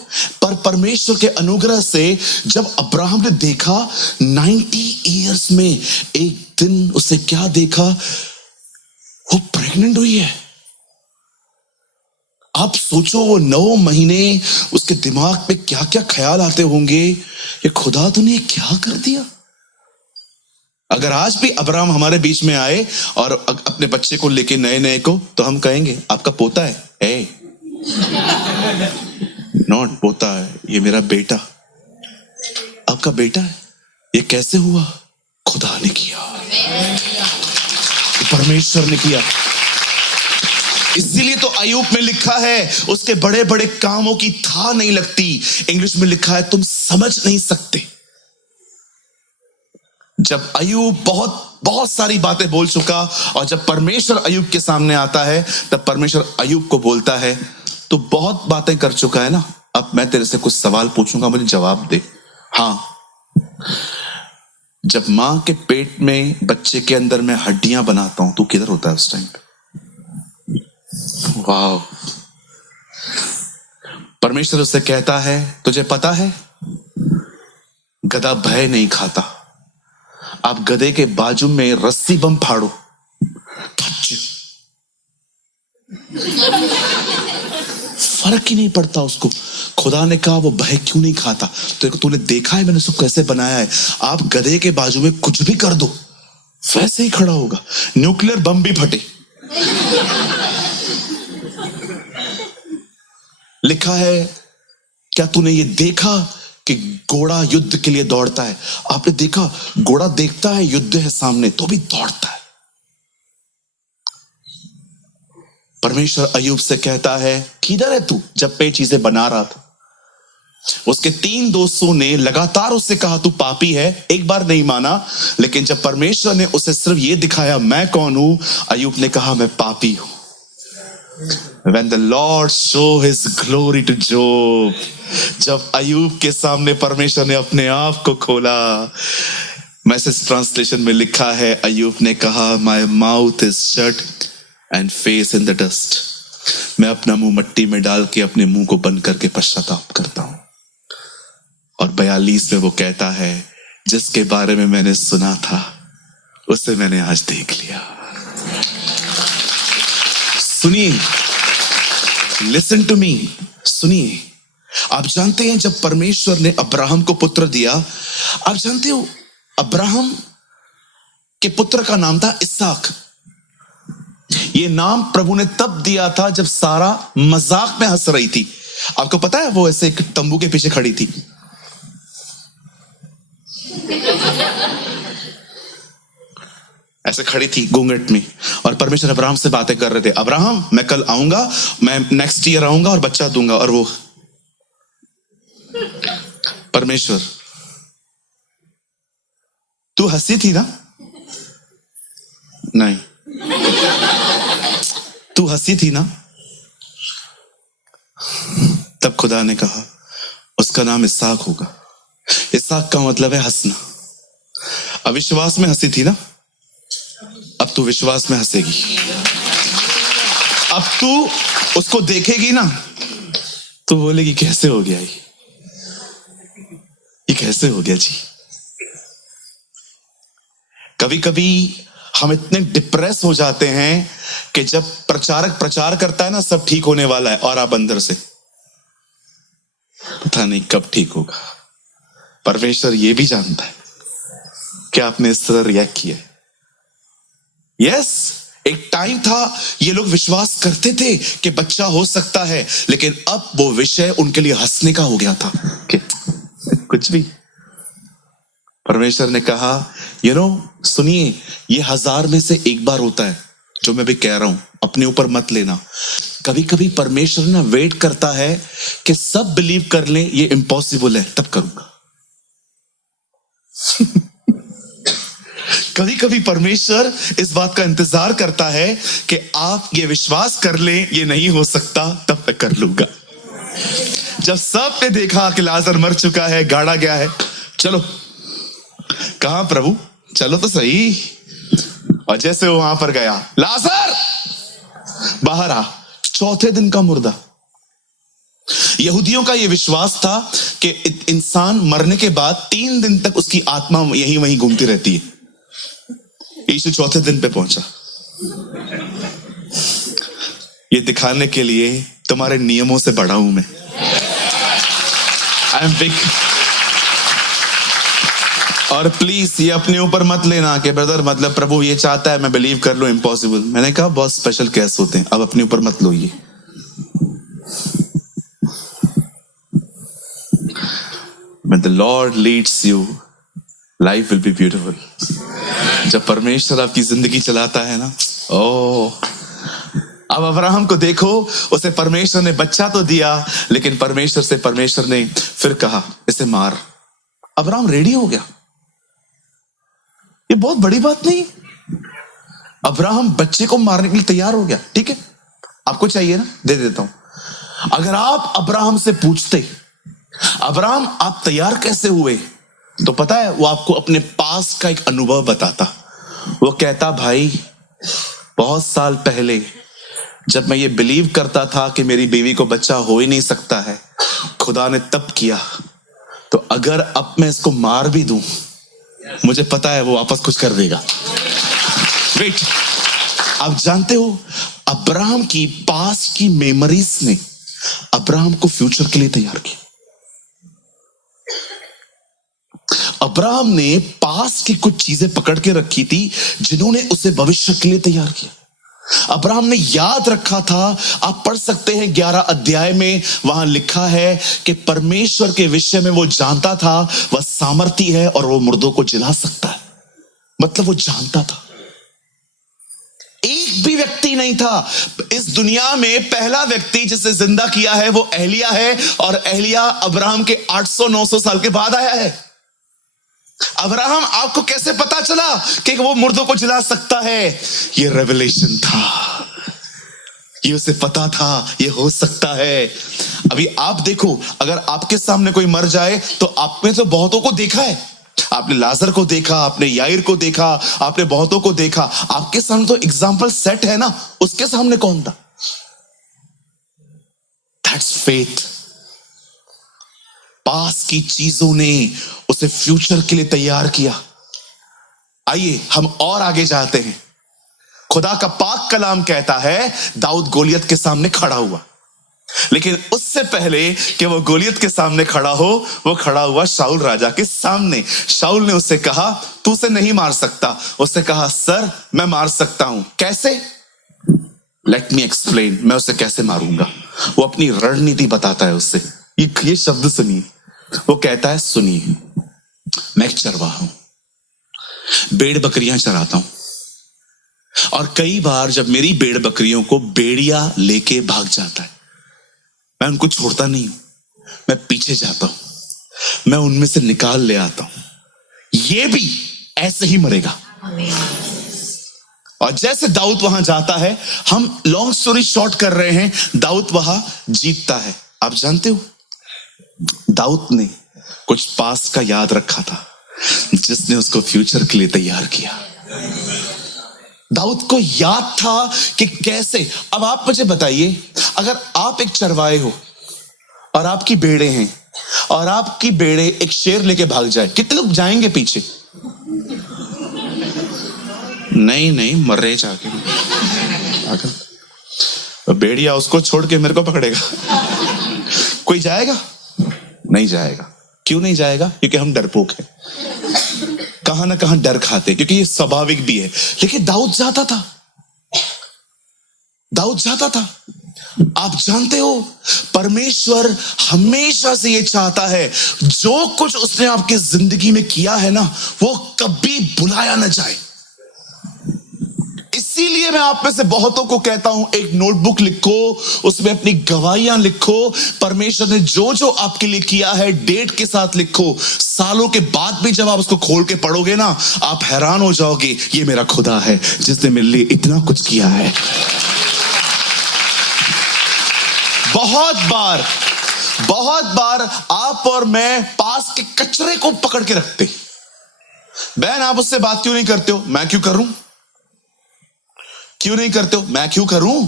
पर परमेश्वर के अनुग्रह से जब अब्राहम ने देखा 90 इयर्स में एक दिन उसे क्या देखा, वो प्रेग्नेंट हुई है। आप सोचो वो 9 महीने उसके दिमाग पे क्या क्या ख्याल आते होंगे, ये खुदा तूने क्या कर दिया। अगर आज भी अब्राहम हमारे बीच में आए और अपने बच्चे को लेके नए को, तो हम कहेंगे आपका पोता है, नॉट पोता है, ये मेरा बेटा, आपका बेटा है। ये कैसे हुआ? खुदा ने किया, परमेश्वर ने किया। इसीलिए तो अय्यूब में लिखा है उसके बड़े बड़े कामों की था नहीं लगती। इंग्लिश में लिखा है तुम समझ नहीं सकते। जब अय्यूब बहुत सारी बातें बोल चुका और जब परमेश्वर अय्यूब के सामने आता है, तब परमेश्वर अय्यूब को बोलता है तू बहुत बातें कर चुका है ना, अब मैं तेरे से कुछ सवाल पूछूंगा, मुझे जवाब दे। हाँ, जब मां के पेट में बच्चे के अंदर मैं हड्डियां बनाता हूं, तू किधर होता है उस टाइम पे? वाह। परमेश्वर उससे कहता है तुझे पता है गधा भय नहीं खाता, आप गधे के बाजू में रस्सी बम फाड़ो, फर्क ही नहीं पड़ता उसको। खुदा ने कहा वो भय क्यों नहीं खाता? तो तूने देखा है मैंने उसको कैसे बनाया है, आप गधे के बाजू में कुछ भी कर दो वैसे ही खड़ा होगा, न्यूक्लियर बम भी फटे। लिखा है क्या तूने ये देखा कि घोड़ा युद्ध के लिए दौड़ता है? आपने देखा घोड़ा देखता है युद्ध है सामने तो भी दौड़ता है। परमेश्वर अय्यूब से कहता है किधर है तू जब पे चीजें बना रहा था? उसके 3 दोस्तों ने लगातार उससे कहा तू पापी है, एक बार नहीं माना, लेकिन जब परमेश्वर ने उसे सिर्फ ये दिखाया मैं कौन हूं, अय्यूब ने कहा मैं पापी हूं। When the Lord show his glory to Job, जब अय्यूब के सामने परमेश्वर ने अपने आप को खोला, मैसेज ट्रांसलेशन में लिखा है अय्यूब ने कहा my mouth is shut and face in the dust, मैं अपना मुंह मट्टी में डाल के अपने मुंह को बंद करके पश्चाताप करता हूं। और 42 में वो कहता है जिसके बारे में मैंने सुना था उसे मैंने आज देख लिया। सुनिए, लिसन टू मी, सुनिए। आप जानते हैं जब परमेश्वर ने अब्राहम को पुत्र दिया, आप जानते हो अब्राहम के पुत्र का नाम था इसहाक। ये नाम प्रभु ने तब दिया था जब सारा मजाक में हंस रही थी। आपको पता है वो ऐसे एक तंबू के पीछे खड़ी थी, ऐसे खड़ी थी घूंघट में, और परमेश्वर अब्राहम से बातें कर रहे थे, अब्राहम मैं कल आऊंगा, मैं नेक्स्ट ईयर आऊंगा और बच्चा दूंगा। और वो परमेश्वर तू हंसी थी ना? नहीं, तू हंसी थी ना? तब खुदा ने कहा उसका नाम इसहाक होगा। इसहाक का मतलब है हंसना। अविश्वास में हंसी थी ना, अब तू विश्वास में हंसेगी। अब तू उसको देखेगी ना तो बोलेगी कैसे हो गया ये कैसे हो गया जी। कभी कभी हम इतने डिप्रेस हो जाते हैं कि जब प्रचारक प्रचार करता है ना सब ठीक होने वाला है, और आप अंदर से पता नहीं कब ठीक होगा। परमेश्वर ये भी जानता है कि आपने इस तरह रिएक्ट किया। यस, एक टाइम था ये लोग विश्वास करते थे कि बच्चा हो सकता है, लेकिन अब वो विषय उनके लिए हंसने का हो गया था कि कुछ भी। परमेश्वर ने कहा सुनिए, ये 1000 में से एक बार होता है जो मैं भी कह रहा हूं, अपने ऊपर मत लेना। कभी कभी परमेश्वर ना वेट करता है कि सब बिलीव कर लें ये इम्पॉसिबल है तब करूंगा। कभी कभी परमेश्वर इस बात का इंतजार करता है कि आप ये विश्वास कर लें ये नहीं हो सकता, तब मैं कर लूंगा। जब सब ने देखा कि लाजर मर चुका है, गाड़ा गया है, चलो, कहा प्रभु चलो तो सही। और जैसे वो वहां पर गया, लाजर बाहर आ, चौथे दिन का मुर्दा। यहूदियों का यह विश्वास था कि इंसान मरने के बाद 3 दिन तक उसकी आत्मा यहीं वहीं घूमती रहती है। यीशु चौथे दिन पे पहुंचा, ये दिखाने के लिए तुम्हारे नियमों से बड़ा हूं मैं। I am big. और प्लीज ये अपने ऊपर मत लेना कि ब्रदर मतलब प्रभु ये चाहता है मैं बिलीव कर लूं, इम्पॉसिबल। मैंने कहा बहुत स्पेशल केस होते हैं, अब अपने ऊपर मत लो ये। When the Lord leads you, life will be beautiful. जब परमेश्वर आपकी जिंदगी चलाता है ना, अब अब्राहम को देखो, उसे परमेश्वर ने बच्चा तो दिया, लेकिन परमेश्वर ने फिर कहा इसे मार। अब्राहम रेडी हो गया। ये बहुत बड़ी बात नहीं। अब्राहम बच्चे को मारने के लिए तैयार हो गया। ठीक है, आपको चाहिए ना, दे देता हूं। अगर आप अब्राहम से पूछते अब्राहम आप तैयार कैसे हुए, तो पता है वो आपको अपने पास का एक अनुभव बताता। वो कहता भाई बहुत साल पहले जब मैं ये बिलीव करता था कि मेरी बीवी को बच्चा हो ही नहीं सकता है, खुदा ने तब किया, तो अगर अब मैं इसको मार भी दूं, मुझे पता है वो वापस कुछ कर देगा। वेट, आप जानते हो अब्राहम की पास की मेमोरीज ने अब्राहम को फ्यूचर के लिए तैयार किया। अब्राहम ने पास की कुछ चीजें पकड़ के रखी थी जिन्होंने उसे भविष्य के लिए तैयार किया। अब्राहम ने याद रखा था, आप पढ़ सकते हैं 11 अध्याय में, वहां लिखा है कि परमेश्वर के विषय में वो जानता था वह सामर्थी है और वो मुर्दों को जिला सकता है। मतलब वो जानता था। एक भी व्यक्ति नहीं था इस दुनिया में, पहला व्यक्ति जिसे जिंदा किया है वो एलिया है, और एलिया अब्राहम के 800-900 साल के बाद आया है। अब्राहम आपको कैसे पता चला कि वो मुर्दों को जिला सकता है? ये रेवलेशन था, ये उसे पता था ये हो सकता है। अभी आप देखो, अगर आपके सामने कोई मर जाए तो आपने तो बहुतों को देखा है। आपने लाजर को देखा, आपने याईर को देखा, आपने बहुतों को देखा। आपके सामने तो एग्जाम्पल सेट है ना, उसके सामने कौन था? That's faith. पास की चीजों ने उसे फ्यूचर के लिए तैयार किया। आइए हम और आगे जाते हैं। खुदा का पाक कलाम कहता है दाऊद गोलियत के सामने खड़ा हुआ, लेकिन उससे पहले कि वो गोलियत के सामने खड़ा हो, वो खड़ा हुआ शाऊल राजा के सामने। शाऊल ने उससे कहा तू उसे नहीं मार सकता। उसने कहा सर मैं मार सकता हूं। कैसे? लेट मी एक्सप्लेन, मैं उसे कैसे मारूंगा। वो अपनी रणनीति बताता है उससे। ये शब्द सुनिए, वो कहता है सुनिए, मैं एक चरवाहा हूं, भेड़ बकरियां चराता हूं, और कई बार जब मेरी भेड़ बकरियों को भेड़िया लेके भाग जाता है, मैं उनको छोड़ता नहीं हूं, मैं पीछे जाता हूं, मैं उनमें से निकाल ले आता हूं। ये भी ऐसे ही मरेगा। और जैसे दाऊद वहां जाता है, हम लॉन्ग स्टोरी शॉर्ट कर रहे हैं, दाऊद वहां जीतता है। आप जानते हो दाऊद ने कुछ पास का याद रखा था जिसने उसको फ्यूचर के लिए तैयार किया। दाऊद को याद था कि कैसे। अब आप मुझे बताइए, अगर आप एक चरवाहे हो और आपकी भेड़ें हैं और आपकी भेड़ें एक शेर लेके भाग जाए, कितने लोग जाएंगे पीछे? नहीं मर्रे जाके भेड़िया उसको छोड़ के मेरे को पकड़ेगा। कोई जाएगा? नहीं जाएगा। क्यों नहीं जाएगा? क्योंकि हम डरपोक हैं, कहां ना कहां डर खाते, क्योंकि ये स्वाभाविक भी है। लेकिन दाऊद जाता था। आप जानते हो परमेश्वर हमेशा से ये चाहता है जो कुछ उसने आपकी जिंदगी में किया है ना, वो कभी भुलाया ना जाए। इसीलिए मैं आप में से बहुतों को कहता हूं एक नोटबुक लिखो, उसमें अपनी गवाहियां लिखो। परमेश्वर ने जो जो आपके लिए किया है डेट के साथ लिखो। सालों के बाद भी जब आप उसको खोल के पढ़ोगे ना, आप हैरान हो जाओगे, ये मेरा खुदा है जिसने मेरे लिए इतना कुछ किया है। बहुत बार बहुत बार आप और मैं पास के कचरे को पकड़ के रखते। बहन, आप उससे बात क्यों नहीं करते हो? मैं क्यों करूं? क्यों नहीं करते हो? मैं क्यों करूं?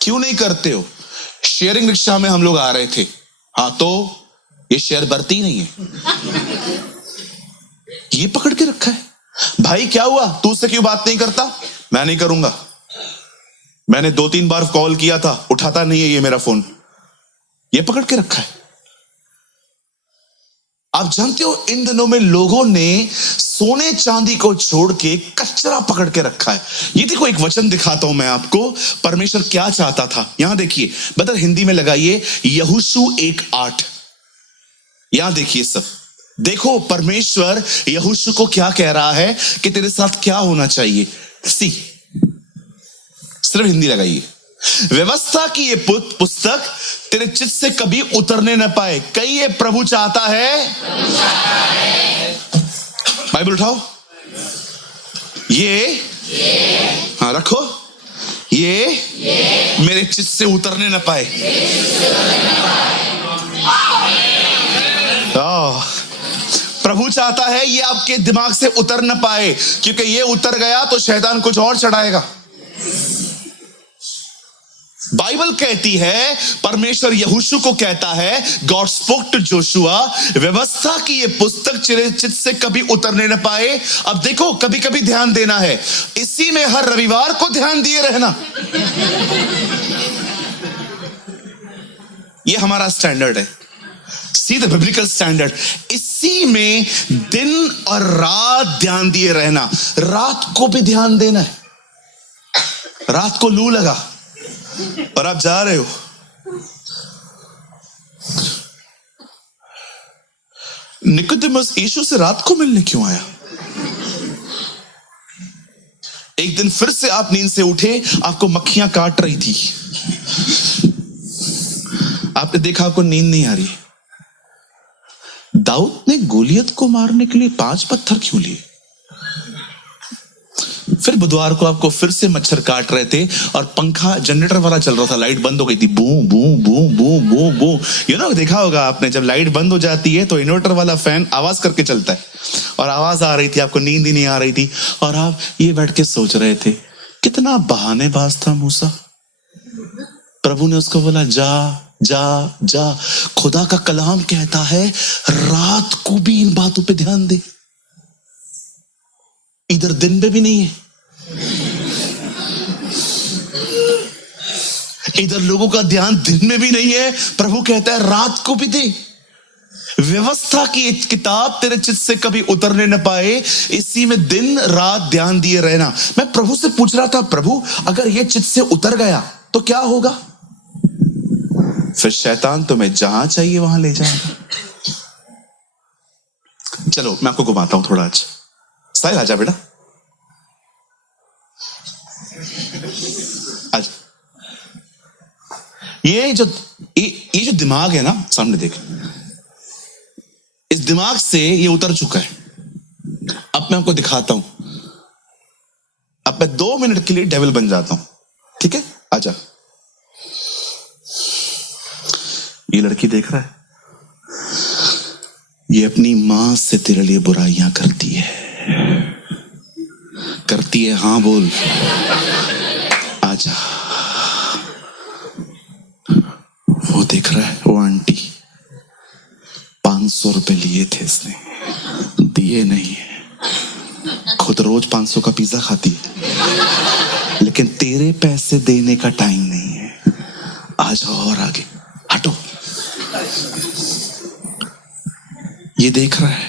क्यों नहीं करते हो? शेयरिंग रिक्शा में हम लोग आ रहे थे, हाँ तो ये शेयर बरती नहीं है, ये पकड़ के रखा है। भाई क्या हुआ, तू उससे क्यों बात नहीं करता? मैं नहीं करूंगा, मैंने 2-3 बार कॉल किया था, उठाता नहीं है ये मेरा फोन, ये पकड़ के रखा है। आप जानते हो इन दिनों में लोगों ने सोने चांदी को छोड़ के कचरा पकड़ के रखा है। ये देखो, एक वचन दिखाता हूं मैं आपको, परमेश्वर क्या चाहता था। यहां देखिए, बदल हिंदी में लगाइए यहोशू 1:8। यहां देखिए सब, देखो परमेश्वर यहोशू को क्या कह रहा है कि तेरे साथ क्या होना चाहिए। सी, सिर्फ हिंदी लगाइए। व्यवस्था की ये पुस्तक तेरे चित्त से कभी उतरने न पाए। कई ये प्रभु चाहता है। बाइबल उठाओ, ये हाँ रखो, ये मेरे चित्त से उतरने न पाए। प्रभु चाहता है ये आपके दिमाग से उतर न पाए, क्योंकि ये उतर गया तो शैतान कुछ और चढ़ाएगा। बाइबल कहती है, परमेश्वर यहोशू को कहता है, गॉड स्पोक टू जोशुआ, व्यवस्था की ये पुस्तक तेरे चित्त से कभी उतरने न पाए। अब देखो, कभी कभी ध्यान देना है, इसी में हर रविवार को ध्यान दिए रहना। ये हमारा स्टैंडर्ड है, सी द बिब्लिकल स्टैंडर्ड। इसी में दिन और रात ध्यान दिए रहना। रात को भी ध्यान देना है। रात को लू लगा और आप जा रहे हो, निकोदेमस यीशु से रात को मिलने क्यों आया? एक दिन फिर से आप नींद से उठे, आपको मक्खियां काट रही थी, आपने देखा आपको नींद नहीं आ रही। दाऊद ने गोलियत को मारने के लिए 5 पत्थर क्यों लिए? फिर बुधवार को आपको फिर से मच्छर काट रहे थे और पंखा जनरेटर वाला चल रहा था, लाइट बंद हो गई थी, बू बू बू बू बू बू। यू नो, देखा होगा आपने, जब लाइट बंद हो जाती है तो इन्वर्टर वाला फैन आवाज करके चलता है, और आवाज आ रही थी, आपको नींद ही नहीं आ रही थी, और आप ये बैठ के सोच रहे थे, कितना बहानेबाज था मूसा। प्रभु ने उसको बोला, जा जा जा। खुदा का कलाम कहता है, रात को भी इन बातों पे ध्यान दे। इधर दिन पे भी नहीं है, इधर लोगों का ध्यान दिन में भी नहीं है। प्रभु कहता है रात को भी दे। व्यवस्था की एक किताब तेरे चित्त से कभी उतरने न पाए, इसी में दिन रात ध्यान दिए रहना। मैं प्रभु से पूछ रहा था, प्रभु अगर ये चित्त से उतर गया तो क्या होगा? फिर शैतान तुम्हें जहां चाहिए वहां ले जाएगा। चलो मैं आपको घुमाता हूं थोड़ा। आज साहिल आजा बेटा, आज ये जो दिमाग है ना, सामने देख, इस दिमाग से ये उतर चुका है। अब मैं आपको दिखाता हूं। अब मैं 2 मिनट के लिए डेविल बन जाता हूं, ठीक है? आजा। ये लड़की देख रहा है, ये अपनी मां से तेरे लिए बुराइयां करती है, करती है, हाँ बोल। आजा। वो देख रहा है, वो आंटी 500 रुपए लिए थे, इसने दिए नहीं है। खुद रोज 500 का पिज्जा खाती है, लेकिन तेरे पैसे देने का टाइम नहीं है। आजा और आगे हटो। ये देख रहा है,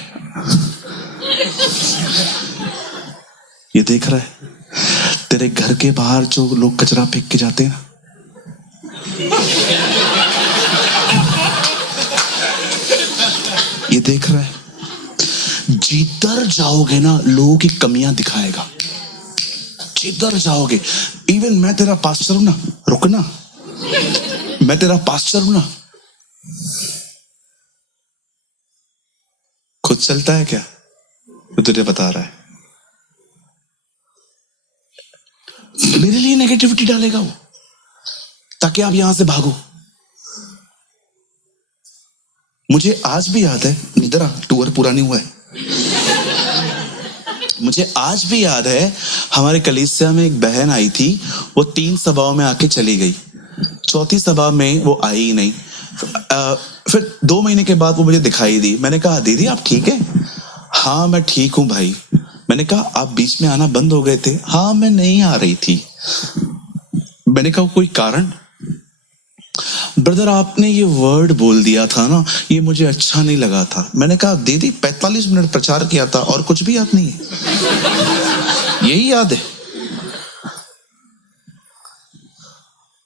ये देख रहा है, तेरे घर के बाहर जो लोग कचरा फेंक के जाते हैं ना, ये देख रहा है। जिधर जाओगे ना, लोगों की कमियां दिखाएगा, जिधर जाओगे। इवन मैं तेरा पास्टर हूं ना, रुकना, मैं तेरा पास्टर हूं ना। खुद चलता है क्या? तो तुझे बता रहा है, मेरे लिए नेगेटिविटी डालेगा वो, ताकि आप यहां से भागो। मुझे आज भी याद है, इधर टूर पूरा नहीं हुआ है। मुझे आज भी याद है, हमारे कलीसिया में एक बहन आई थी, वो 3 सभाओं में आके चली गई, 4थी सभा में वो आई ही नहीं। फिर 2 महीने के बाद वो मुझे दिखाई दी। मैंने कहा दीदी आप ठीक है? हाँ मैं ठीक हूं भाई। मैंने कहा आप बीच में आना बंद हो गए थे। हाँ मैं नहीं आ रही थी। मैंने कहा कोई कारण? ब्रदर आपने ये वर्ड बोल दिया था ना, ये मुझे अच्छा नहीं लगा था। मैंने कहा दीदी 45 मिनट प्रचार किया था और कुछ भी याद नहीं है, यही याद है।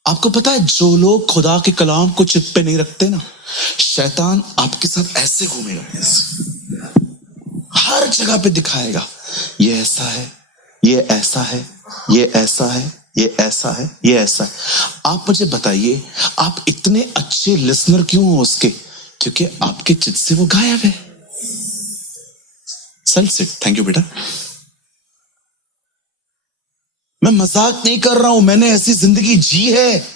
आपको पता है जो लोग खुदा के कलाम को चिप पे नहीं रखते ना, शैतान आपके साथ ऐसे घूमेगा, हर जगह पे दिखाएगा ये ऐसा है, ये ऐसा है, ये ऐसा है, ये ऐसा है, ये ऐसा है। आप मुझे बताइए आप इतने अच्छे लिसनर क्यों हो उसके? क्योंकि आपके चित्त से वो गायब है। सेल्फ सिट, थैंक यू बेटा। मैं मजाक नहीं कर रहा हूं, मैंने ऐसी जिंदगी जी है।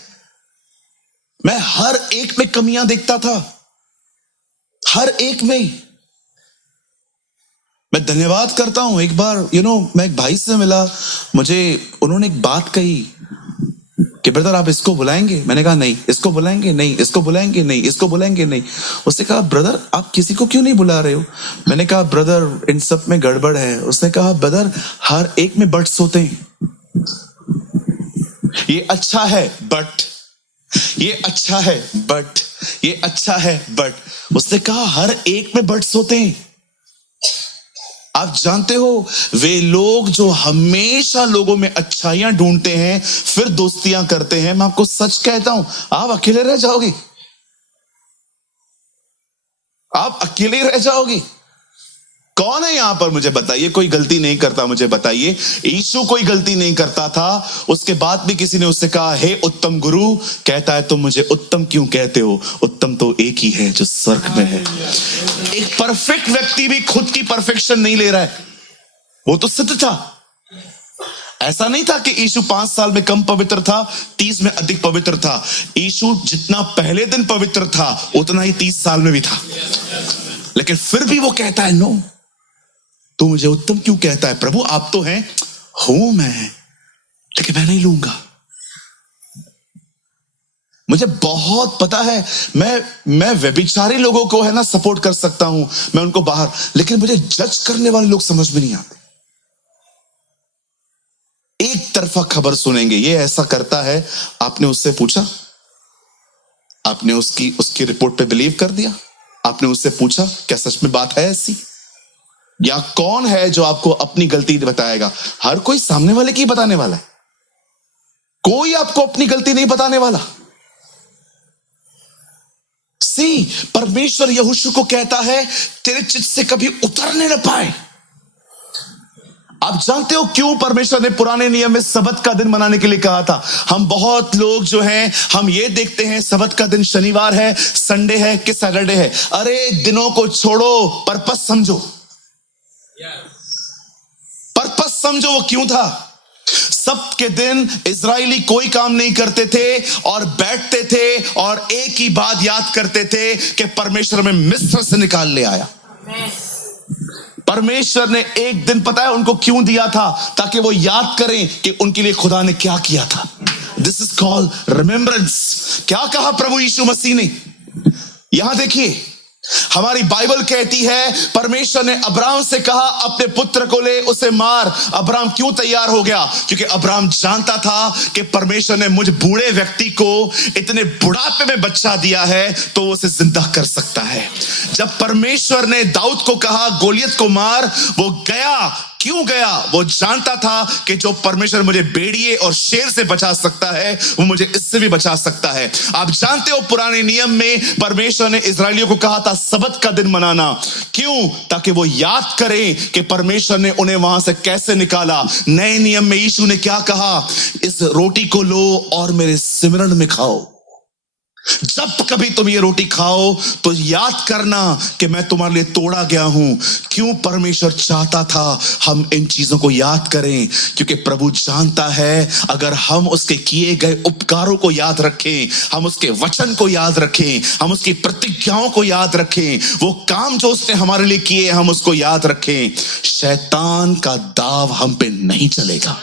मैं हर एक में कमियां देखता था, हर एक में। मैं धन्यवाद करता हूं। एक बार मैं एक भाई से मिला, मुझे उन्होंने एक बात कही कि ब्रदर आप इसको बुलाएंगे? मैंने कहा नहीं। इसको बुलाएंगे? नहीं। इसको बुलाएंगे? नहीं। इसको बुलाएंगे? नहीं। उसने कहा ब्रदर आप किसी को क्यों नहीं बुला रहे हो? मैंने कहा ब्रदर इन सब में गड़बड़ है। उसने कहा ब्रदर हर एक में बट्स होते हैं। ये अच्छा है बट, ये अच्छा है बट, ये अच्छा है बट। उसने कहा हर एक में बट्स होते हैं। आप जानते हो वे लोग जो हमेशा लोगों में अच्छाइयां ढूंढते हैं फिर दोस्तियां करते हैं, मैं आपको सच कहता हूं आप अकेले रह जाओगे, आप अकेले रह जाओगे। कौन है यहां पर मुझे बताइए कोई गलती नहीं करता? मुझे बताइए यीशु कोई गलती नहीं करता था, उसके बाद भी किसी ने उससे कहा हे उत्तम गुरु, कहता है तुम मुझे उत्तम क्यों कहते हो? उत्तम तो एक ही है जो स्वर्ग में है। एक परफेक्ट व्यक्ति भी खुद की परफेक्शन नहीं ले रहा है, वो तो सिद्ध था। ऐसा नहीं था कि यीशु 5 साल में कम पवित्र था, 30 में अधिक पवित्र था। यीशु जितना पहले दिन पवित्र था उतना ही 30 साल में भी था, लेकिन फिर भी वो कहता है नो, तू मुझे उत्तम क्यों कहता है? प्रभु आप तो हैं, हूं मैं, लेकिन मैं नहीं लूंगा। मुझे बहुत पता है, मैं व्यभिचारी लोगों को है ना सपोर्ट कर सकता हूं, मैं उनको बाहर, लेकिन मुझे जज करने वाले लोग समझ में नहीं आते। एक तरफा खबर सुनेंगे, ये ऐसा करता है, आपने उससे पूछा, आपने उसकी रिपोर्ट पे बिलीव कर दिया, आपने उससे पूछा क्या सच में बात है ऐसी? या कौन है जो आपको अपनी गलती बताएगा? हर कोई सामने वाले की बताने वाला है, कोई आपको अपनी गलती नहीं बताने वाला। परमेश्वर यहोशू को कहता है तेरे चित्त से कभी उतरने न पाए। आप जानते हो क्यों परमेश्वर ने पुराने नियम में सबत का दिन मनाने के लिए कहा था? हम बहुत लोग जो हैं, हम ये देखते हैं सबत का दिन शनिवार है, संडे है कि सैटरडे है। अरे दिनों को छोड़ो, पर्पस समझो, पर्पस समझो वो क्यों था। सब्त के दिन इजरायली कोई काम नहीं करते थे और बैठते थे और एक ही बात याद करते थे कि परमेश्वर में मिस्र से निकाल ले आया। परमेश्वर ने एक दिन पता है उनको क्यों दिया था? ताकि वो याद करें कि उनके लिए खुदा ने क्या किया था। This is called remembrance. क्या कहा प्रभु यीशु मसीह ने? यहां देखिए, हमारी बाइबल कहती है परमेश्वर ने अब्राहम से कहा अपने पुत्र को ले उसे मार। अब्राहम क्यों तैयार हो गया? क्योंकि अब्राहम जानता था कि परमेश्वर ने मुझ बूढ़े व्यक्ति को इतने बुढ़ापे में बच्चा दिया है तो वो उसे जिंदा कर सकता है। जब परमेश्वर ने दाऊद को कहा गोलियत को मार, वो गया। क्यों गया? वो जानता था कि जो परमेश्वर मुझे भेड़िए और शेर से बचा सकता है वो मुझे इससे भी बचा सकता है। आप जानते हो पुराने नियम में परमेश्वर ने इजरायलियों को कहा था सबत का दिन मनाना। क्यों? ताकि वो याद करें कि परमेश्वर ने उन्हें वहां से कैसे निकाला। नए नियम में यीशु ने क्या कहा? इस रोटी को लो और मेरे सिमरन में खाओ। जब कभी तुम ये रोटी खाओ तो याद करना कि मैं तुम्हारे लिए तोड़ा गया हूं। क्यों परमेश्वर चाहता था हम इन चीजों को याद करें? क्योंकि प्रभु जानता है अगर हम उसके किए गए उपकारों को याद रखें, हम उसके वचन को याद रखें, हम उसकी प्रतिज्ञाओं को याद रखें, वो काम जो उसने हमारे लिए किए हम उसको याद रखें, शैतान का दाव हम पे नहीं चलेगा।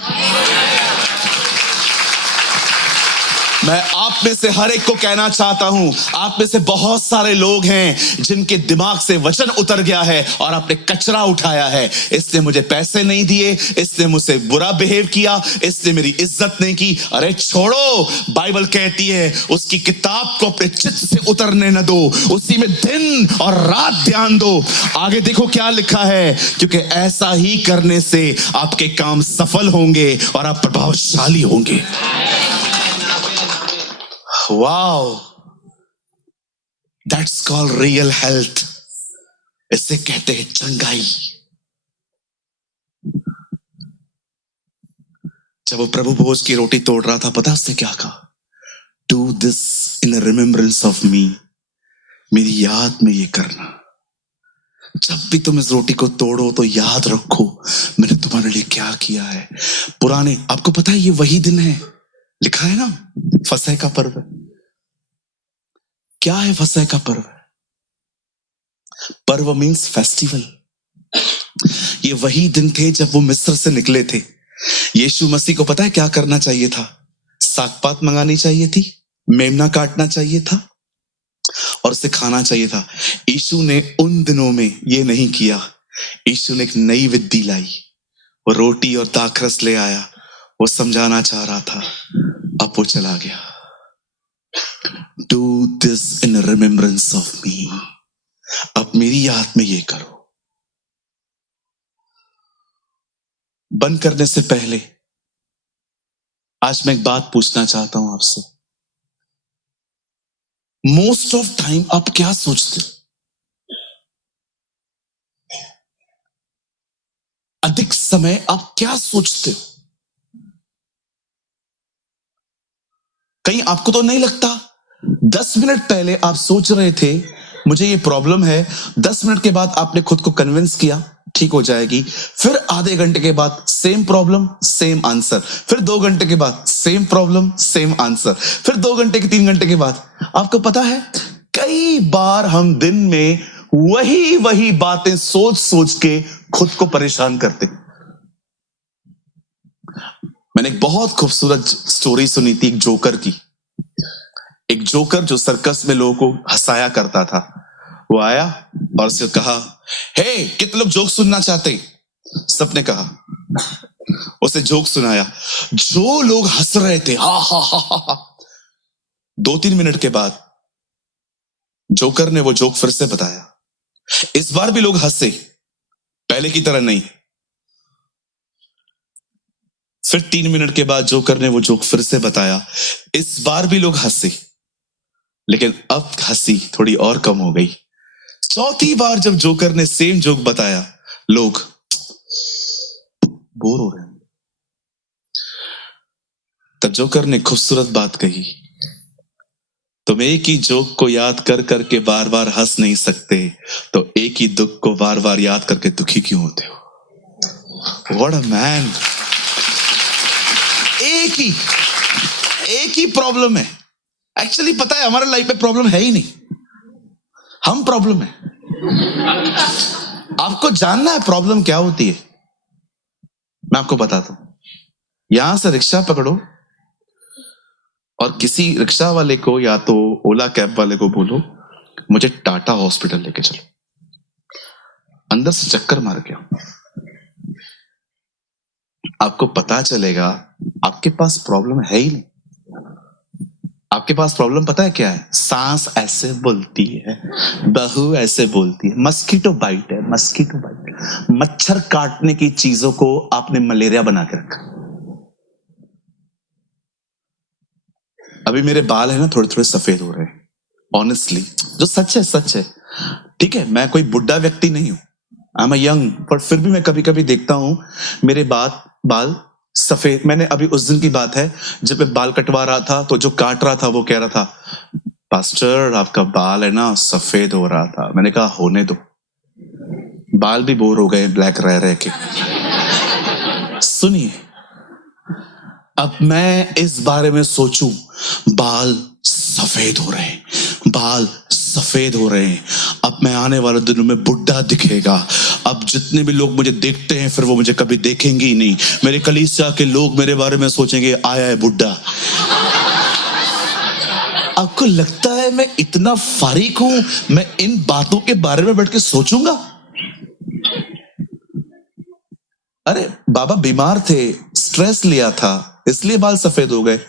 मैं आप में से हर एक को कहना चाहता हूं, आप में से बहुत सारे लोग हैं जिनके दिमाग से वचन उतर गया है और आपने कचरा उठाया है। इसने मुझे पैसे नहीं दिए, इसने मुझसे बुरा बिहेव किया, इसने मेरी इज्जत नहीं की। अरे छोड़ो, बाइबल कहती है उसकी किताब को अपने चित्त से उतरने न दो, उसी में दिन और रात ध्यान दो। आगे देखो क्या लिखा है, क्योंकि ऐसा ही करने से आपके काम सफल होंगे और आप प्रभावशाली होंगे। Wow, that's called real health. इसे कहते हैं चंगाई। जब वो प्रभु भोज की रोटी तोड़ रहा था, पता उसने क्या कहा? Do this in remembrance of me. मेरी याद में ये करना। जब भी तुम इस रोटी को तोड़ो तो याद रखो मैंने तुम्हारे लिए क्या किया है। पुराने, आपको पता है ये वही दिन है, लिखा है ना, फसह का पर्व। क्या है फसह का पर्व? पर्व मीन्स फेस्टिवल। ये वही दिन थे जब वो मिस्र से निकले थे। यीशु मसीह को पता है क्या करना चाहिए था? सागपात मंगानी चाहिए थी, मेमना काटना चाहिए था और उसे खाना चाहिए था। यीशु ने उन दिनों में ये नहीं किया। यीशु ने एक नई विधि लाई, वो रोटी और दाखरस ले आया। वो समझाना चाह रहा था, अब वो चला गया। Do this in remembrance of me. अब मेरी याद में ये करो। बंद करने से पहले आज मैं एक बात पूछना चाहता हूं आपसे। मोस्ट ऑफ टाइम आप क्या सोचते हो? अधिक समय आप क्या सोचते हो? कहीं आपको तो नहीं लगता 10 मिनट पहले आप सोच रहे थे मुझे ये प्रॉब्लम है, 10 मिनट के बाद आपने खुद को कन्विंस किया ठीक हो जाएगी, फिर आधे घंटे के बाद सेम प्रॉब्लम सेम आंसर, फिर 2 घंटे के बाद सेम प्रॉब्लम सेम आंसर, फिर 2 घंटे के 3 घंटे के बाद। आपको पता है कई बार हम दिन में वही बातें सोच सोच के खुद को परेशान करते। मैंने एक बहुत खूबसूरत स्टोरी सुनी थी एक जोकर की। एक जोकर जो सर्कस में लोगों को हंसाया करता था, वो आया और उसने कहा, हे कितने लोग जोक सुनना चाहते? सबने कहा। उसे जोक सुनाया, जो लोग हंस रहे थे हा हा हा हा। 2-3 मिनट के बाद जोकर ने वो जोक फिर से बताया। इस बार भी लोग हंसे, पहले की तरह नहीं। फिर 3 मिनट के बाद जोकर ने वो जोक फिर से बताया। इस बार भी लोग हंसे, लेकिन अब हंसी थोड़ी और कम हो गई। चौथी बार जब जोकर ने सेम जोक बताया, लोग बोर हो रहे हैं। तब जोकर ने खूबसूरत बात कही, तुम एक ही जोक को याद कर करके बार बार हंस नहीं सकते, तो एक ही दुख को बार बार याद करके दुखी क्यों होते हो? What a man. एक ही प्रॉब्लम है। एक्चुअली पता है हमारे लाइफ में प्रॉब्लम है ही नहीं, हम प्रॉब्लम है। आपको जानना है प्रॉब्लम क्या होती है? मैं आपको बताता हूं। यहां से रिक्शा पकड़ो और किसी रिक्शा वाले को या तो ओला कैब वाले को बोलो मुझे टाटा हॉस्पिटल लेके चलो। अंदर से चक्कर मार के आओ। आपको पता चलेगा आपके पास प्रॉब्लम है ही नहीं। आपके पास प्रॉब्लम पता है क्या है? सांस ऐसे बोलती है, बहू ऐसे बोलती है, मस्कीटो बाइट है, मस्कीटो बाइट। मच्छर काटने की चीजों को आपने मलेरिया बना के रखा। अभी मेरे बाल है ना थोड़े थोड़े सफेद हो रहे हैं, ऑनेस्टली, जो सच है सच है। ठीक है, मैं कोई बुढ़ा व्यक्ति नहीं हूं, आई एम यंग, पर फिर भी मैं कभी कभी देखता हूं मेरे बाल सफेद। मैंने अभी उस दिन की बात है जब मैं बाल कटवा रहा था, तो जो काट रहा था वो कह रहा था पास्टर आपका बाल है ना सफेद हो रहा था। मैंने कहा होने दो, बाल भी बोर हो गए ब्लैक रह रह के। सुनिए, अब मैं इस बारे में सोचूं, बाल सफेद हो रहे हैं, बाल सफेद हो रहे हैं, अब मैं आने वाले दिनों में बुढ़ा दिखेगा। अब जितने भी लोग मुझे देखते हैं फिर वो मुझे कभी देखेंगे ही नहीं। मेरे कलीसिया के लोग मेरे बारे में सोचेंगे आया है बुढ़ा। आपको लगता है मैं इतना फारिग हूं, मैं इन बातों के बारे में बैठ के सोचूंगा? अरे बाबा बीमार थे, स्ट्रेस लिया था, इसलिए बाल सफेद हो गए।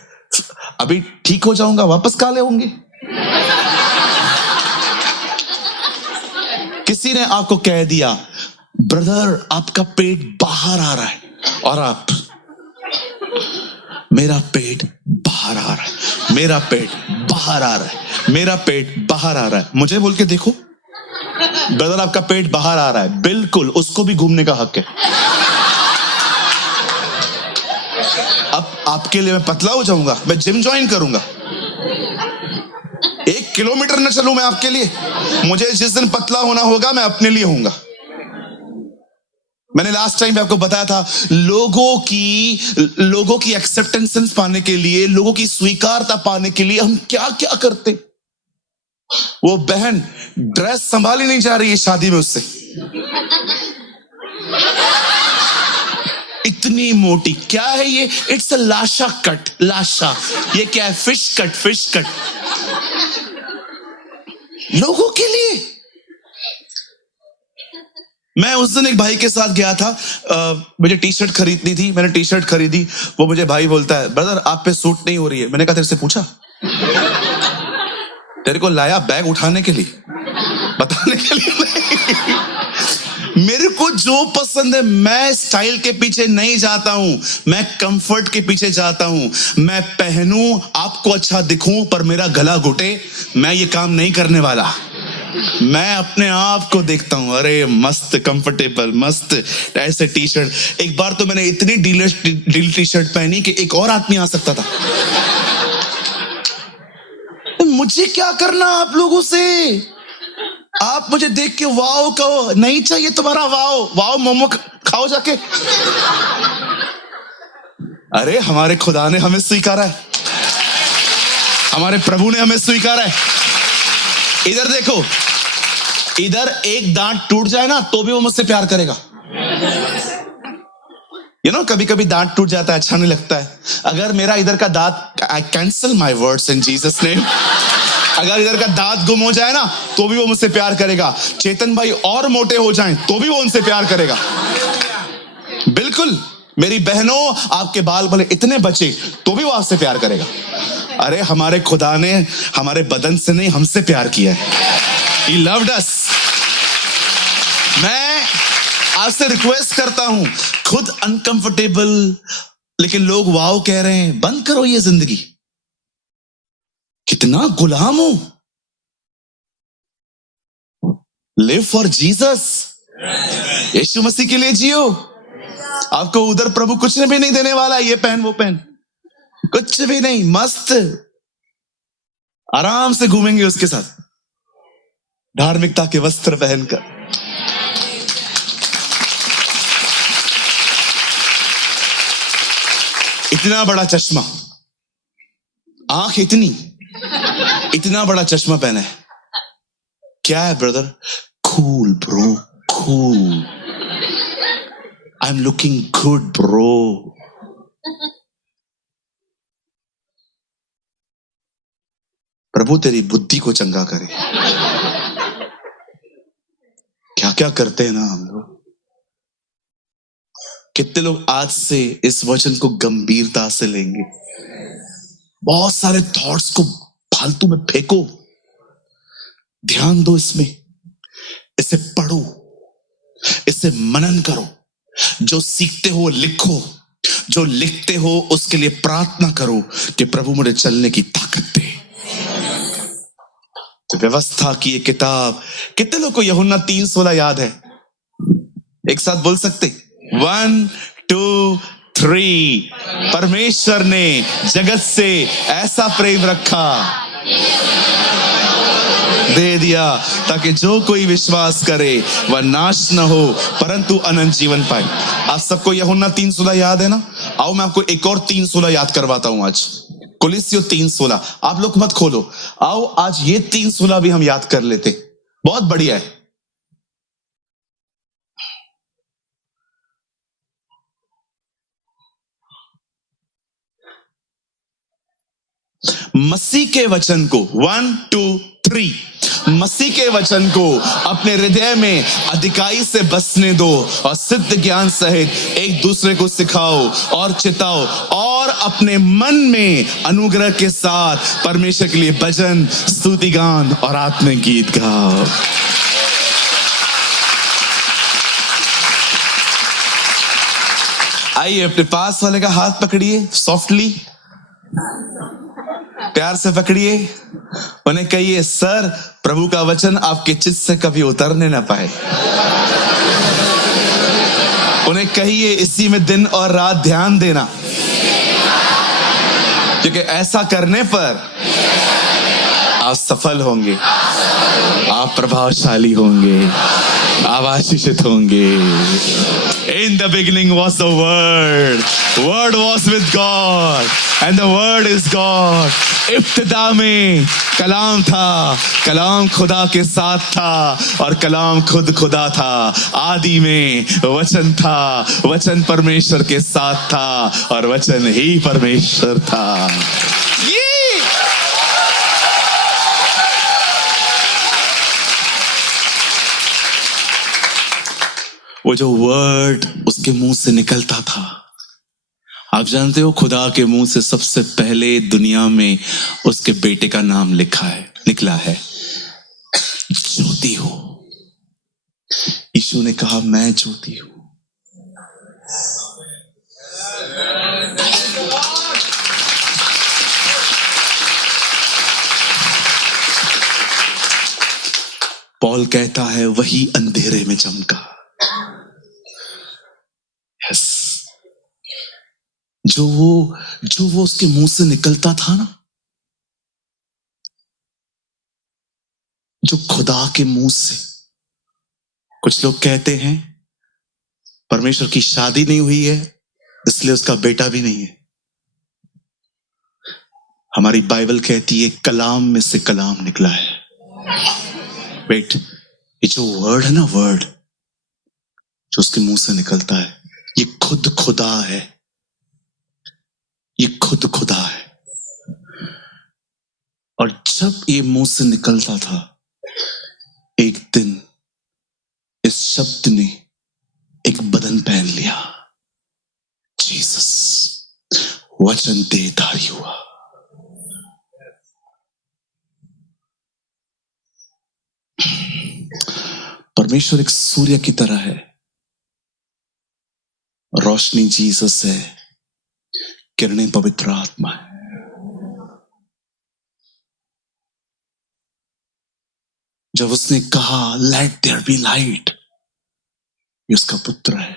अभी ठीक हो जाऊंगा, वापस काले होंगे। किसी ने आपको कह दिया ब्रदर आपका पेट बाहर आ रहा है, और आप, मेरा पेट बाहर आ रहा है, मेरा पेट बाहर आ रहा है, मेरा पेट बाहर आ रहा है। मुझे बोल के देखो ब्रदर आपका पेट बाहर आ रहा है, बिल्कुल उसको भी घूमने का हक है। अब आपके लिए मैं पतला हो जाऊंगा, मैं जिम ज्वाइन करूंगा, 1 किलोमीटर न चलूं मैं आपके लिए। मुझे जिस दिन पतला होना होगा मैं अपने लिए होऊंगा। मैंने लास्ट टाइम आपको बताया था, लोगों की एक्सेप्टेंस पाने के लिए, लोगों की स्वीकारता पाने के लिए हम क्या क्या करते। वो बहन ड्रेस संभाली नहीं जा रही है शादी में उससे, इतनी मोटी। क्या है ये? इट्स अ लाशा कट, लाशा। ये क्या है? Fish cut, fish cut. लोगों के लिए। मैं उस दिन एक भाई के साथ गया था, मुझे टी शर्ट खरीदनी थी, मैंने टी शर्ट खरीदी। वो मुझे भाई बोलता है ब्रदर आप पे सूट नहीं हो रही है। मैंने कहा तेरे से पूछा? तेरे को लाया बैग उठाने के लिए, बताने के लिए नहीं। मेरे को जो पसंद है, मैं स्टाइल के पीछे नहीं जाता हूं, मैं कंफर्ट के पीछे जाता हूं। मैं पहनूं, आपको अच्छा दिखूं, पर मेरा गला घुटे, मैं ये काम नहीं करने वाला। मैं अपने आप को देखता हूं, अरे मस्त कंफर्टेबल, मस्त ऐसे टी शर्ट। एक बार तो मैंने इतनी ढीली टी शर्ट पहनी कि एक और आदमी आ सकता था। मुझे क्या करना आप लोगों से? आप मुझे देख के वाओ कहो, नहीं चाहिए तुम्हारा वाओ। वाओ मोमो खाओ जाके। अरे हमारे खुदा ने हमें स्वीकारा है, हमारे प्रभु ने हमें स्वीकारा है। इधर देखो, इधर एक दांत टूट जाए ना तो भी वो मुझसे प्यार करेगा। कभी कभी दांत टूट जाता है, अच्छा नहीं लगता है। अगर मेरा इधर का दांत, I cancel my words in Jesus name, अगर इधर का दांत गुम हो जाए ना तो भी वो मुझसे प्यार करेगा। चेतन भाई और मोटे हो जाएं तो भी वो उनसे प्यार करेगा। बिल्कुल। मेरी बहनों, आपके बाल भले इतने बचे तो भी वो आपसे प्यार करेगा। अरे हमारे खुदा ने हमारे बदन से नहीं, हमसे प्यार किया है। He loved us. मैं आपसे रिक्वेस्ट करता हूं, खुद अनकंफर्टेबल, लेकिन लोग वाओ कह रहे हैं। बंद करो ये जिंदगी। कितना गुलाम हूं। लिव फॉर जीसस, यीशु मसीह के लिए जियो। आपको उधर प्रभु कुछ भी नहीं देने वाला, ये पहन वो पहन, कुछ भी नहीं। मस्त आराम से घूमेंगे उसके साथ, धार्मिकता के वस्त्र पहनकर। इतना बड़ा चश्मा, आंख इतना बड़ा चश्मा पहना है। क्या है brother? Cool bro, cool. I am looking good bro. प्रभु तेरी बुद्धि को चंगा करे। क्या क्या करते हैं ना हम लोग। कितने लोग आज से इस वचन को गंभीरता से लेंगे। बहुत सारे थॉट्स को फालतू में फेंको, ध्यान दो इसमें, इसे पढ़ो, इसे मनन करो। जो सीखते हो लिखो, जो लिखते हो उसके लिए प्रार्थना करो कि प्रभु मुझे चलने की ताकत दे। व्यवस्था की ये किताब, कितने लोग को यूहन्ना 3:16 याद है? एक साथ बोल सकते? 1 2 3। परमेश्वर ने जगत से ऐसा प्रेम रखा दे दिया, ताकि जो कोई विश्वास करे वह नाश न हो परंतु अनंत जीवन पाए। आप सबको यूहन्ना 3:16 याद है ना? आओ मैं आपको एक और 3:16 याद करवाता हूं आज। कुलिस्सियों 3:16, आप लोग मत खोलो, आओ आज ये 3:16 भी हम याद कर लेते, बहुत बढ़िया है। मसीह के वचन को 1 2 3, मसीह के वचन को अपने हृदय में अधिकाई से बसने दो और सिद्ध ज्ञान सहित एक दूसरे को सिखाओ और चिताओ और अपने मन में अनुग्रह के साथ परमेश्वर के लिए भजन, स्तुति गान और आत्मिक गीत गाओ। आइए अपने पास वाले का हाथ पकड़िए, सॉफ्टली प्यार से पकड़िए, उन्हें कहिए सर प्रभु का वचन आपके चित्त से कभी उतरने ना पाए। उन्हें कहिए इसी में दिन और रात ध्यान देना, क्योंकि ऐसा करने पर आप सफल होंगे, आप प्रभावशाली होंगे, आप आशीषित होंगे। In the beginning was the Word. Word was with God, and the Word is God. इब्तिदा में कलाम था, कलाम खुदा के साथ था और कलाम खुद खुदा था। आदि में वचन था, वचन परमेश्वर के साथ था और वचन ही परमेश्वर था। वो जो वर्ड उसके मुंह से निकलता था, आप जानते हो खुदा के मुंह से सबसे पहले दुनिया में उसके बेटे का नाम निकला है, ज्योति हो। यीशु ने कहा मैं ज्योति हूं। पौल कहता है वही अंधेरे में चमका। यस, जो वो उसके मुंह से निकलता था ना, जो खुदा के मुंह से। कुछ लोग कहते हैं परमेश्वर की शादी नहीं हुई है इसलिए उसका बेटा भी नहीं है। हमारी बाइबल कहती है कलाम में से कलाम निकला है। वेट, ये जो वर्ड है ना, वर्ड जो उसके मुंह से निकलता है, ये खुद खुदा है, ये खुद खुदा है। और जब ये मुंह से निकलता था, एक दिन इस शब्द ने एक बदन पहन लिया। जीसस वचन देहधारी हुआ। परमेश्वर एक सूर्य की तरह है, रोशनी जीसस है, किरणें पवित्र आत्मा है। जब उसने कहा लेट देयर बी लाइट, ये उसका पुत्र है।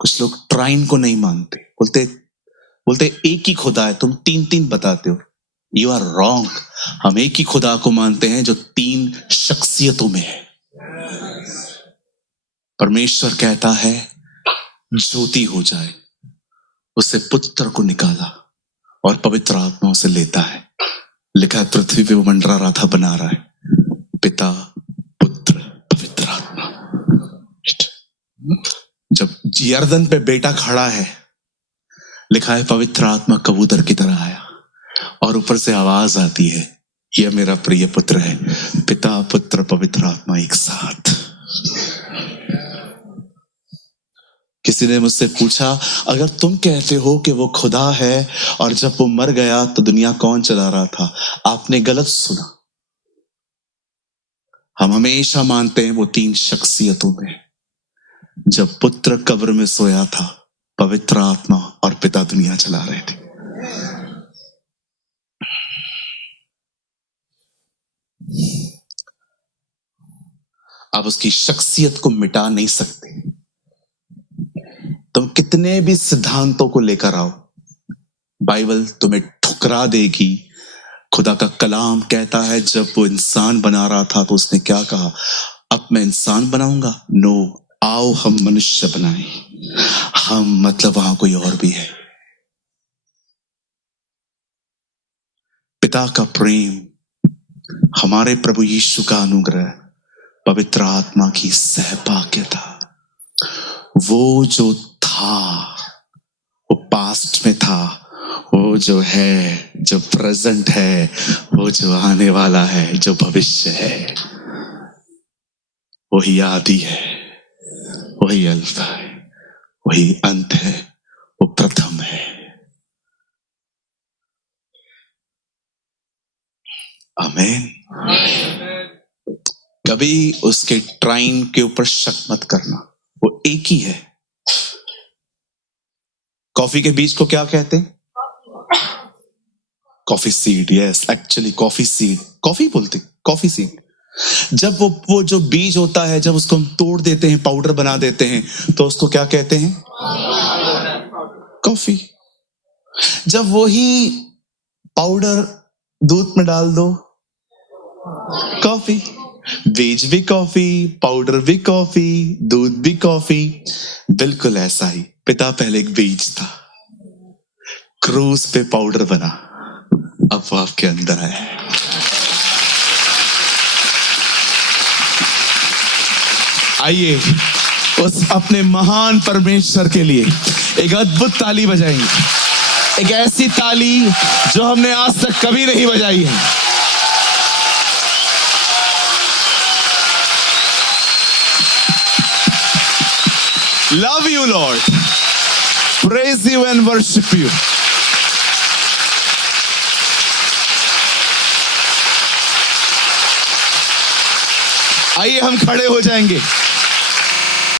कुछ लोग ट्राइन को नहीं मानते, बोलते एक ही खुदा है, तुम तीन तीन बताते हो। You are wrong. हम एक ही खुदा को मानते हैं जो तीन शख्सियतों में है। परमेश्वर कहता है ज्योति हो जाए, उससे पुत्र को निकाला और पवित्र आत्मा से लेता है। लिखा है पृथ्वी पे वो मंडरा रहा था, बना रहा है, पिता पुत्र पवित्र आत्मा। जब यर्दन पे बेटा खड़ा है, लिखा है पवित्र आत्मा कबूतर की तरह आया और ऊपर से आवाज आती है, यह मेरा प्रिय पुत्र है। पिता पुत्र पवित्र आत्मा एक साथ। किसी ने मुझसे पूछा अगर तुम कहते हो कि वो खुदा है और जब वो मर गया तो दुनिया कौन चला रहा था? आपने गलत सुना। हम हमेशा मानते हैं वो तीन शख्सियतों में। जब पुत्र कब्र में सोया था, पवित्र आत्मा और पिता दुनिया चला रहे थे। आप उसकी शख्सियत को मिटा नहीं सकते। तुम कितने भी सिद्धांतों को लेकर आओ, बाइबल तुम्हें ठुकरा देगी खुदा का कलाम कहता है जब वो इंसान बना रहा था तो उसने क्या कहा, अब मैं इंसान बनाऊंगा? नो, आओ हम मनुष्य बनाएं। हम मतलब वहां कोई और भी है। पिता का प्रेम, हमारे प्रभु यीशु का अनुग्रह, पवित्र आत्मा की सहभागिता, वो जो था वो पास्ट में था, वो जो है, जो प्रेजेंट है, वो जो आने वाला है, जो भविष्य है, वही आदि है, वही अल्फा है, वही अंत है, वो प्रथम है। आमीन। कभी उसके ट्राइन के ऊपर शक मत करना, वो एक ही है। कॉफी के बीज को क्या कहते हैं? Coffee seed. Yes, actually coffee seed, coffee बोलते, कॉफी सीड। जब वो जो बीज होता है, जब उसको हम तोड़ देते हैं, पाउडर बना देते हैं, तो उसको क्या कहते हैं? कॉफी। जब वही पाउडर दूध में डाल दो, कॉफी। बीज भी कॉफी, पाउडर भी कॉफी, दूध भी कॉफी। बिल्कुल ऐसा ही पिता पहले एक बीज था, क्रूस पे पाउडर बना, अब वो आपके अंदर आया है। आइए उस अपने महान परमेश्वर के लिए एक अद्भुत ताली बजाएंगे, एक ऐसी ताली जो हमने आज तक कभी नहीं बजाई है। Love you, Lord. Praise you and worship you. आइए हम खड़े हो जाएंगे।